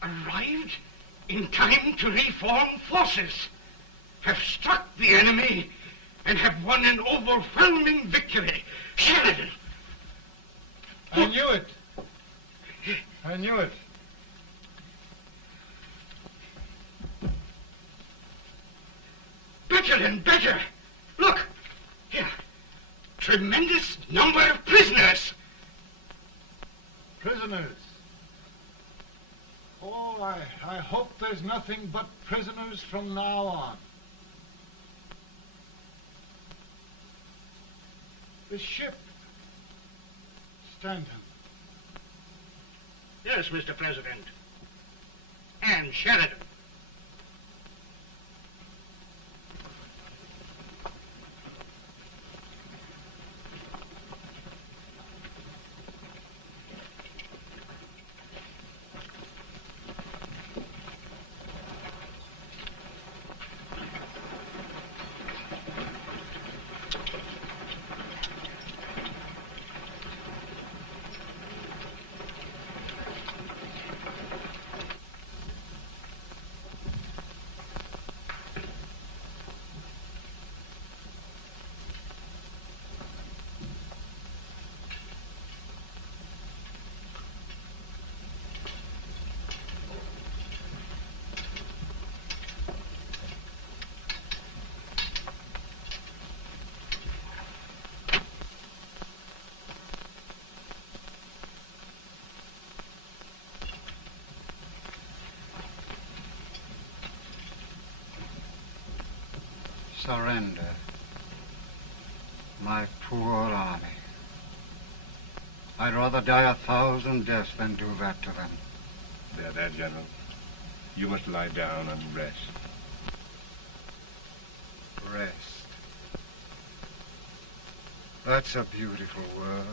Arrived in time to reform forces, have struck the enemy, and have won an overwhelming victory. Sheridan! I knew it. I knew it. Better and better. Look, here. Tremendous number of prisoners. Prisoners. Oh, I hope there's nothing but prisoners from now on. The ship. Stanton. Yes, Mr. President. And Sheridan. Surrender. My poor army. I'd rather die 1,000 deaths than do that to them. There, General. You must lie down and rest. Rest. That's a beautiful word.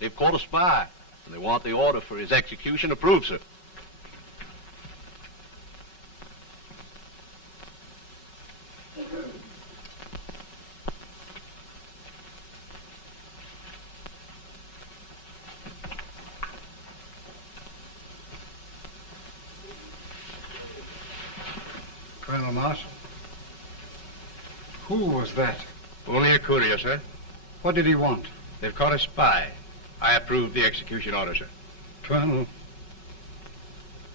They've caught a spy, and they want the order for his execution approved, sir. Colonel Marshall. Who was that? Only a courier, sir. What did he want? They've caught a spy. I approve the execution order, sir. Colonel,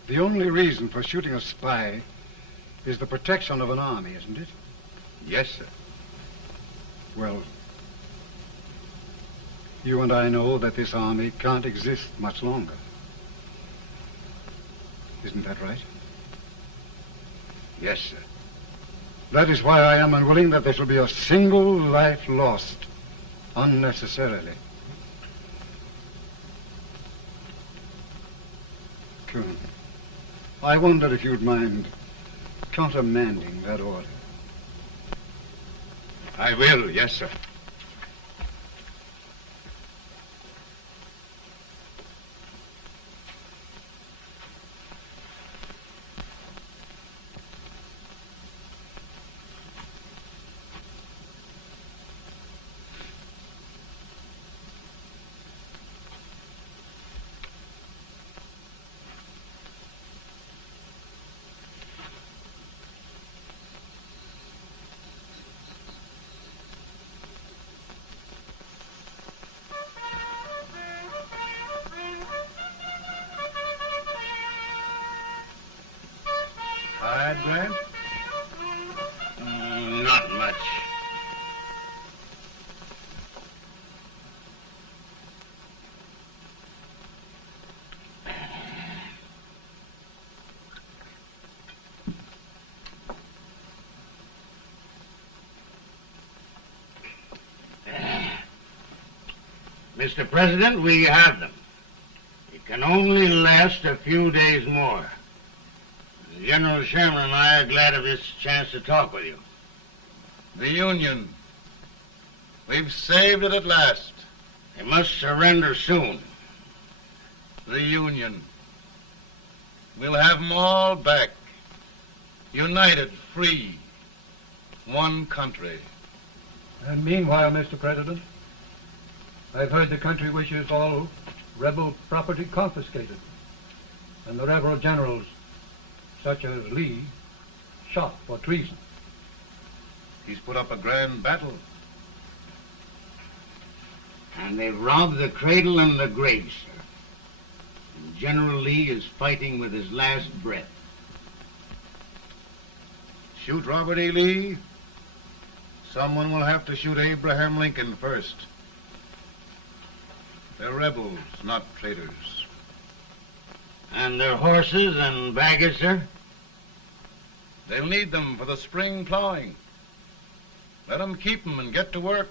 the only reason for shooting a spy is the protection of an army, isn't it? Yes, sir. Well, you and I know that this army can't exist much longer. Isn't that right? Yes, sir. That is why I am unwilling that there shall be a single life lost unnecessarily. Colonel, I wonder if you'd mind countermanding that order. I will, yes, sir. Grant? Not much. Mr. President, we have them. It can only last a few days more. General Sherman and I are glad of this chance to talk with you. The Union. We've saved it at last. They must surrender soon. The Union. We'll have them all back. United, free. One country. And meanwhile, Mr. President, I've heard the country wishes all rebel property confiscated, and the rebel generals, such as Lee, shot for treason. He's put up a grand battle. And they've robbed the cradle and the grave, sir. And General Lee is fighting with his last breath. Shoot Robert E. Lee? Someone will have to shoot Abraham Lincoln first. They're rebels, not traitors. And their horses and baggage, sir? They'll need them for the spring plowing. Let them keep them and get to work.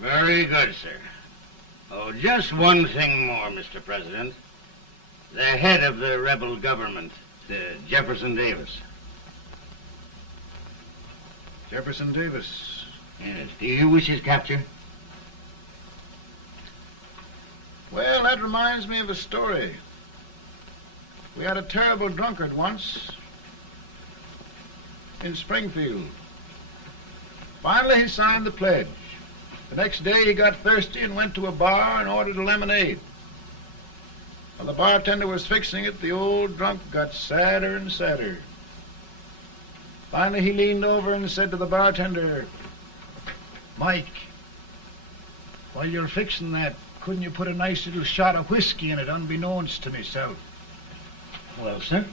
Very good, sir. Oh, just one thing more, Mr. President. The head of the rebel government, Jefferson Davis. Jefferson Davis? Yes. Do you wish his capture? Well, that reminds me of a story. We had a terrible drunkard once in Springfield. Finally, he signed the pledge. The next day, he got thirsty and went to a bar and ordered a lemonade. While the bartender was fixing it, the old drunk got sadder and sadder. Finally, he leaned over and said to the bartender, "Mike, while you're fixing that, couldn't you put a nice little shot of whiskey in it, unbeknownst to myself?" Well, sir?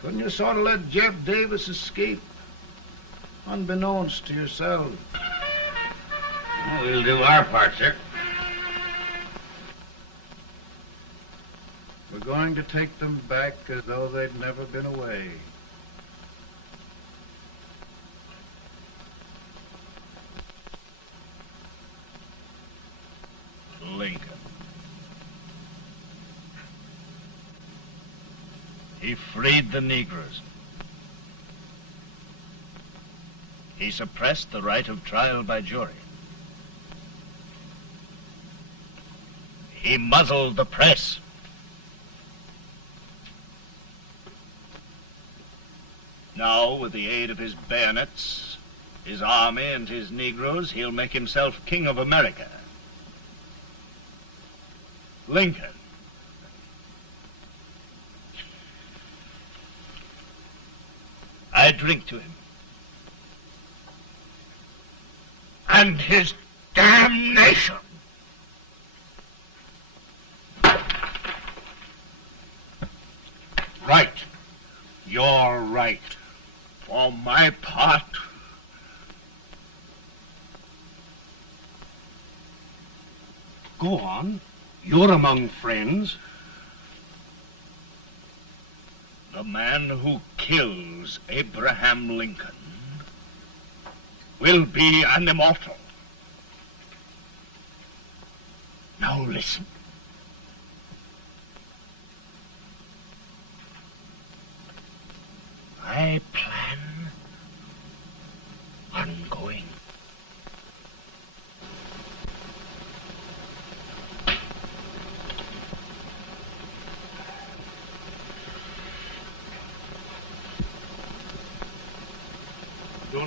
Couldn't you sort of let Jeff Davis escape, unbeknownst to yourself? Well, we'll do our part, sir. We're going to take them back as though they'd never been away. Lincoln. He freed the Negroes. He suppressed the right of trial by jury. He muzzled the press. Now, with the aid of his bayonets, his army, and his Negroes, he'll make himself king of America. Lincoln. I drink to him. And his damnation. Right. You're right. For my part, Go on. You're among friends. the man who kills Abraham Lincoln will be an immortal. Now listen.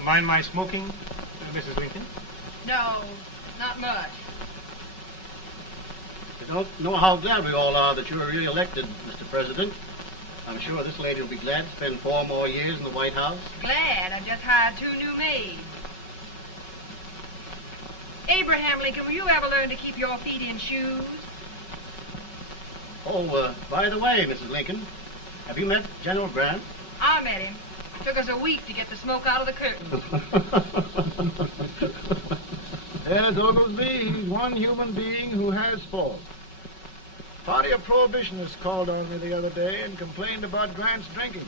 mind my smoking, Mrs. Lincoln? No, not much. You don't know how glad we all are that you were re-elected, Mr. President. I'm sure this lady will be glad to spend 4 more years in the White House. Glad. I just hired 2 new maids. Abraham Lincoln, will you ever learn to keep your feet in shoes? Oh, by the way, Mrs. Lincoln, have you met General Grant? I met him. Took us a week to get the smoke out of the curtains. Yes, Oglesby, he's one human being who has faults. Party of Prohibitionists called on me the other day and complained about Grant's drinking.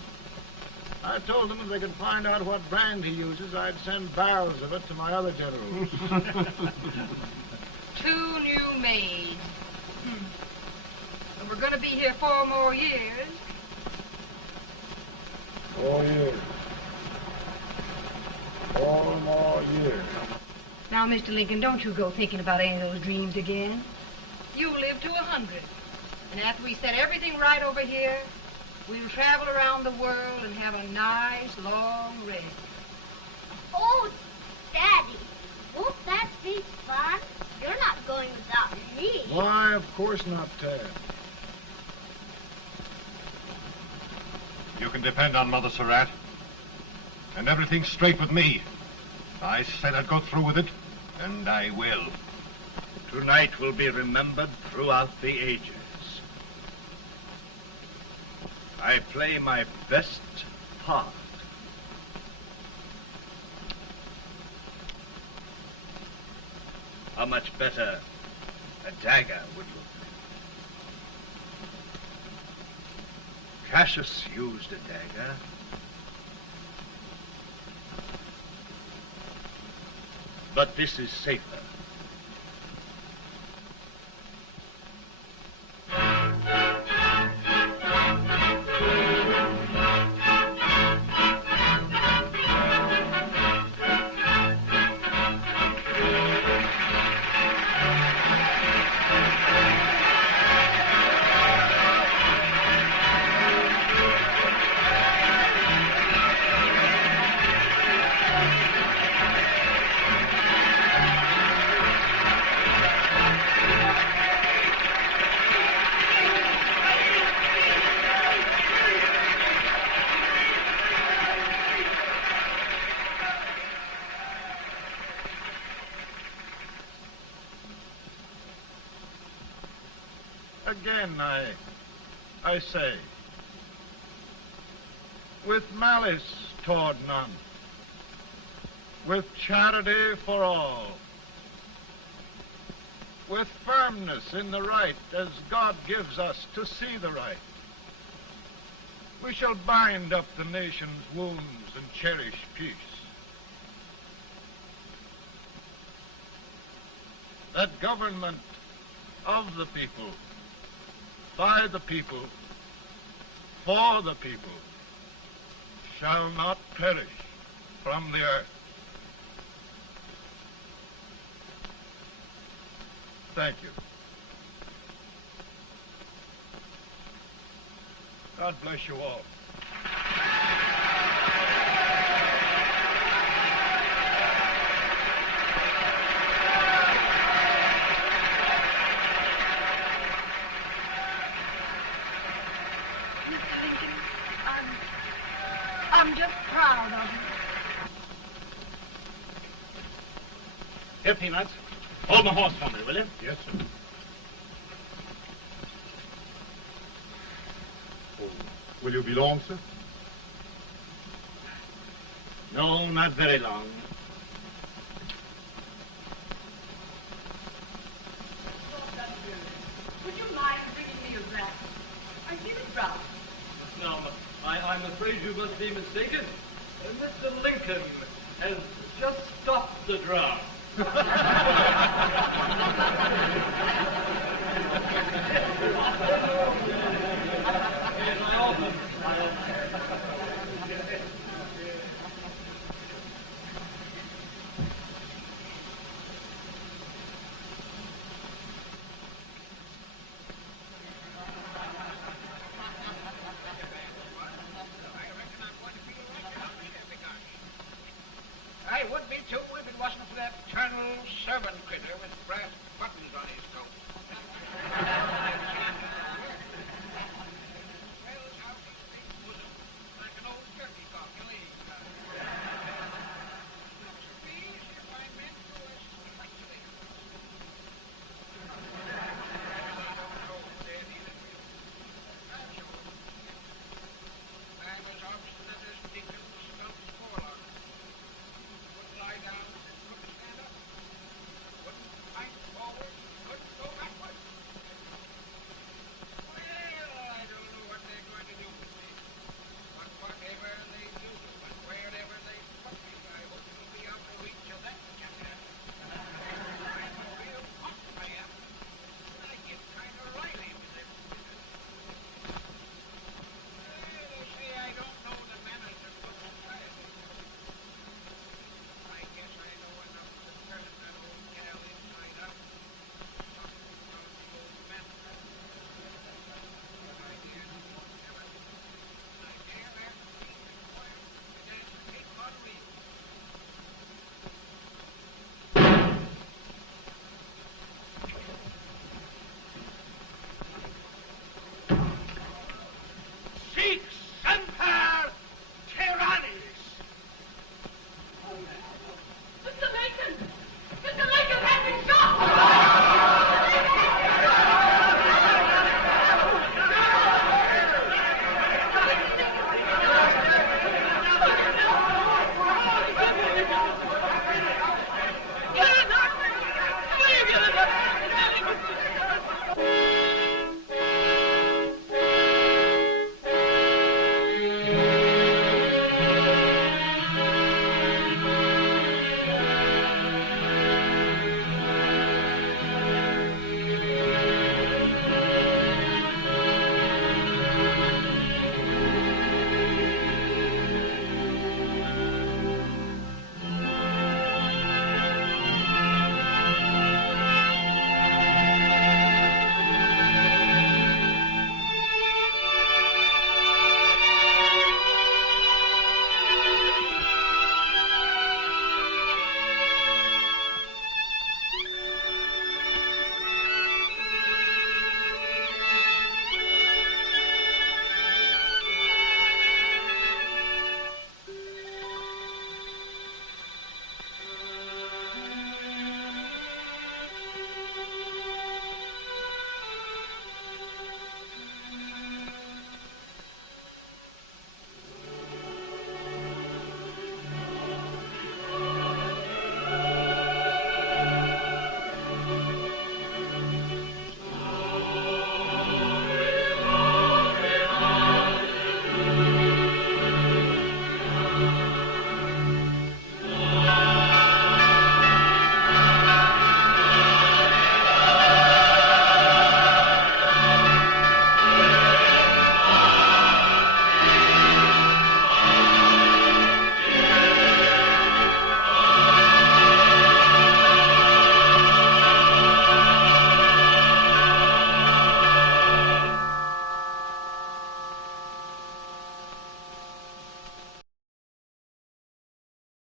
I told them if they could find out what brand he uses, I'd send barrels of it to my other generals. 2 new maids. And we're going to be here 4 more years. 4 years. 4 more years. Now, Mr. Lincoln, don't you go thinking about any of those dreams again. You live to 100. And after we set everything right over here, we'll travel around the world and have a nice, long rest. Oh, Daddy, won't that be fun? You're not going without me. Why, of course not, Tad. You can depend on Mother Surratt. And everything's straight with me. I said I'd go through with it, and I will. Tonight will be remembered throughout the ages. I play my best part. How much better a dagger would look. Cassius used a dagger. But this is safer. Again, I say, with malice toward none, with charity for all, with firmness in the right as God gives us to see the right, we shall bind up the nation's wounds and cherish peace. That government of the people, by the people, for the people, shall not perish from the earth. Thank you. God bless you all. I'm just proud of you. Here, Peanuts. Hold my horse for me, will you? Yes, sir. Oh, will you be long, sir? No, not very long. Would you mind bringing me a draught? I feel it draught. No, I'm afraid you must be mistaken. Mr. Lincoln has just stopped the draft.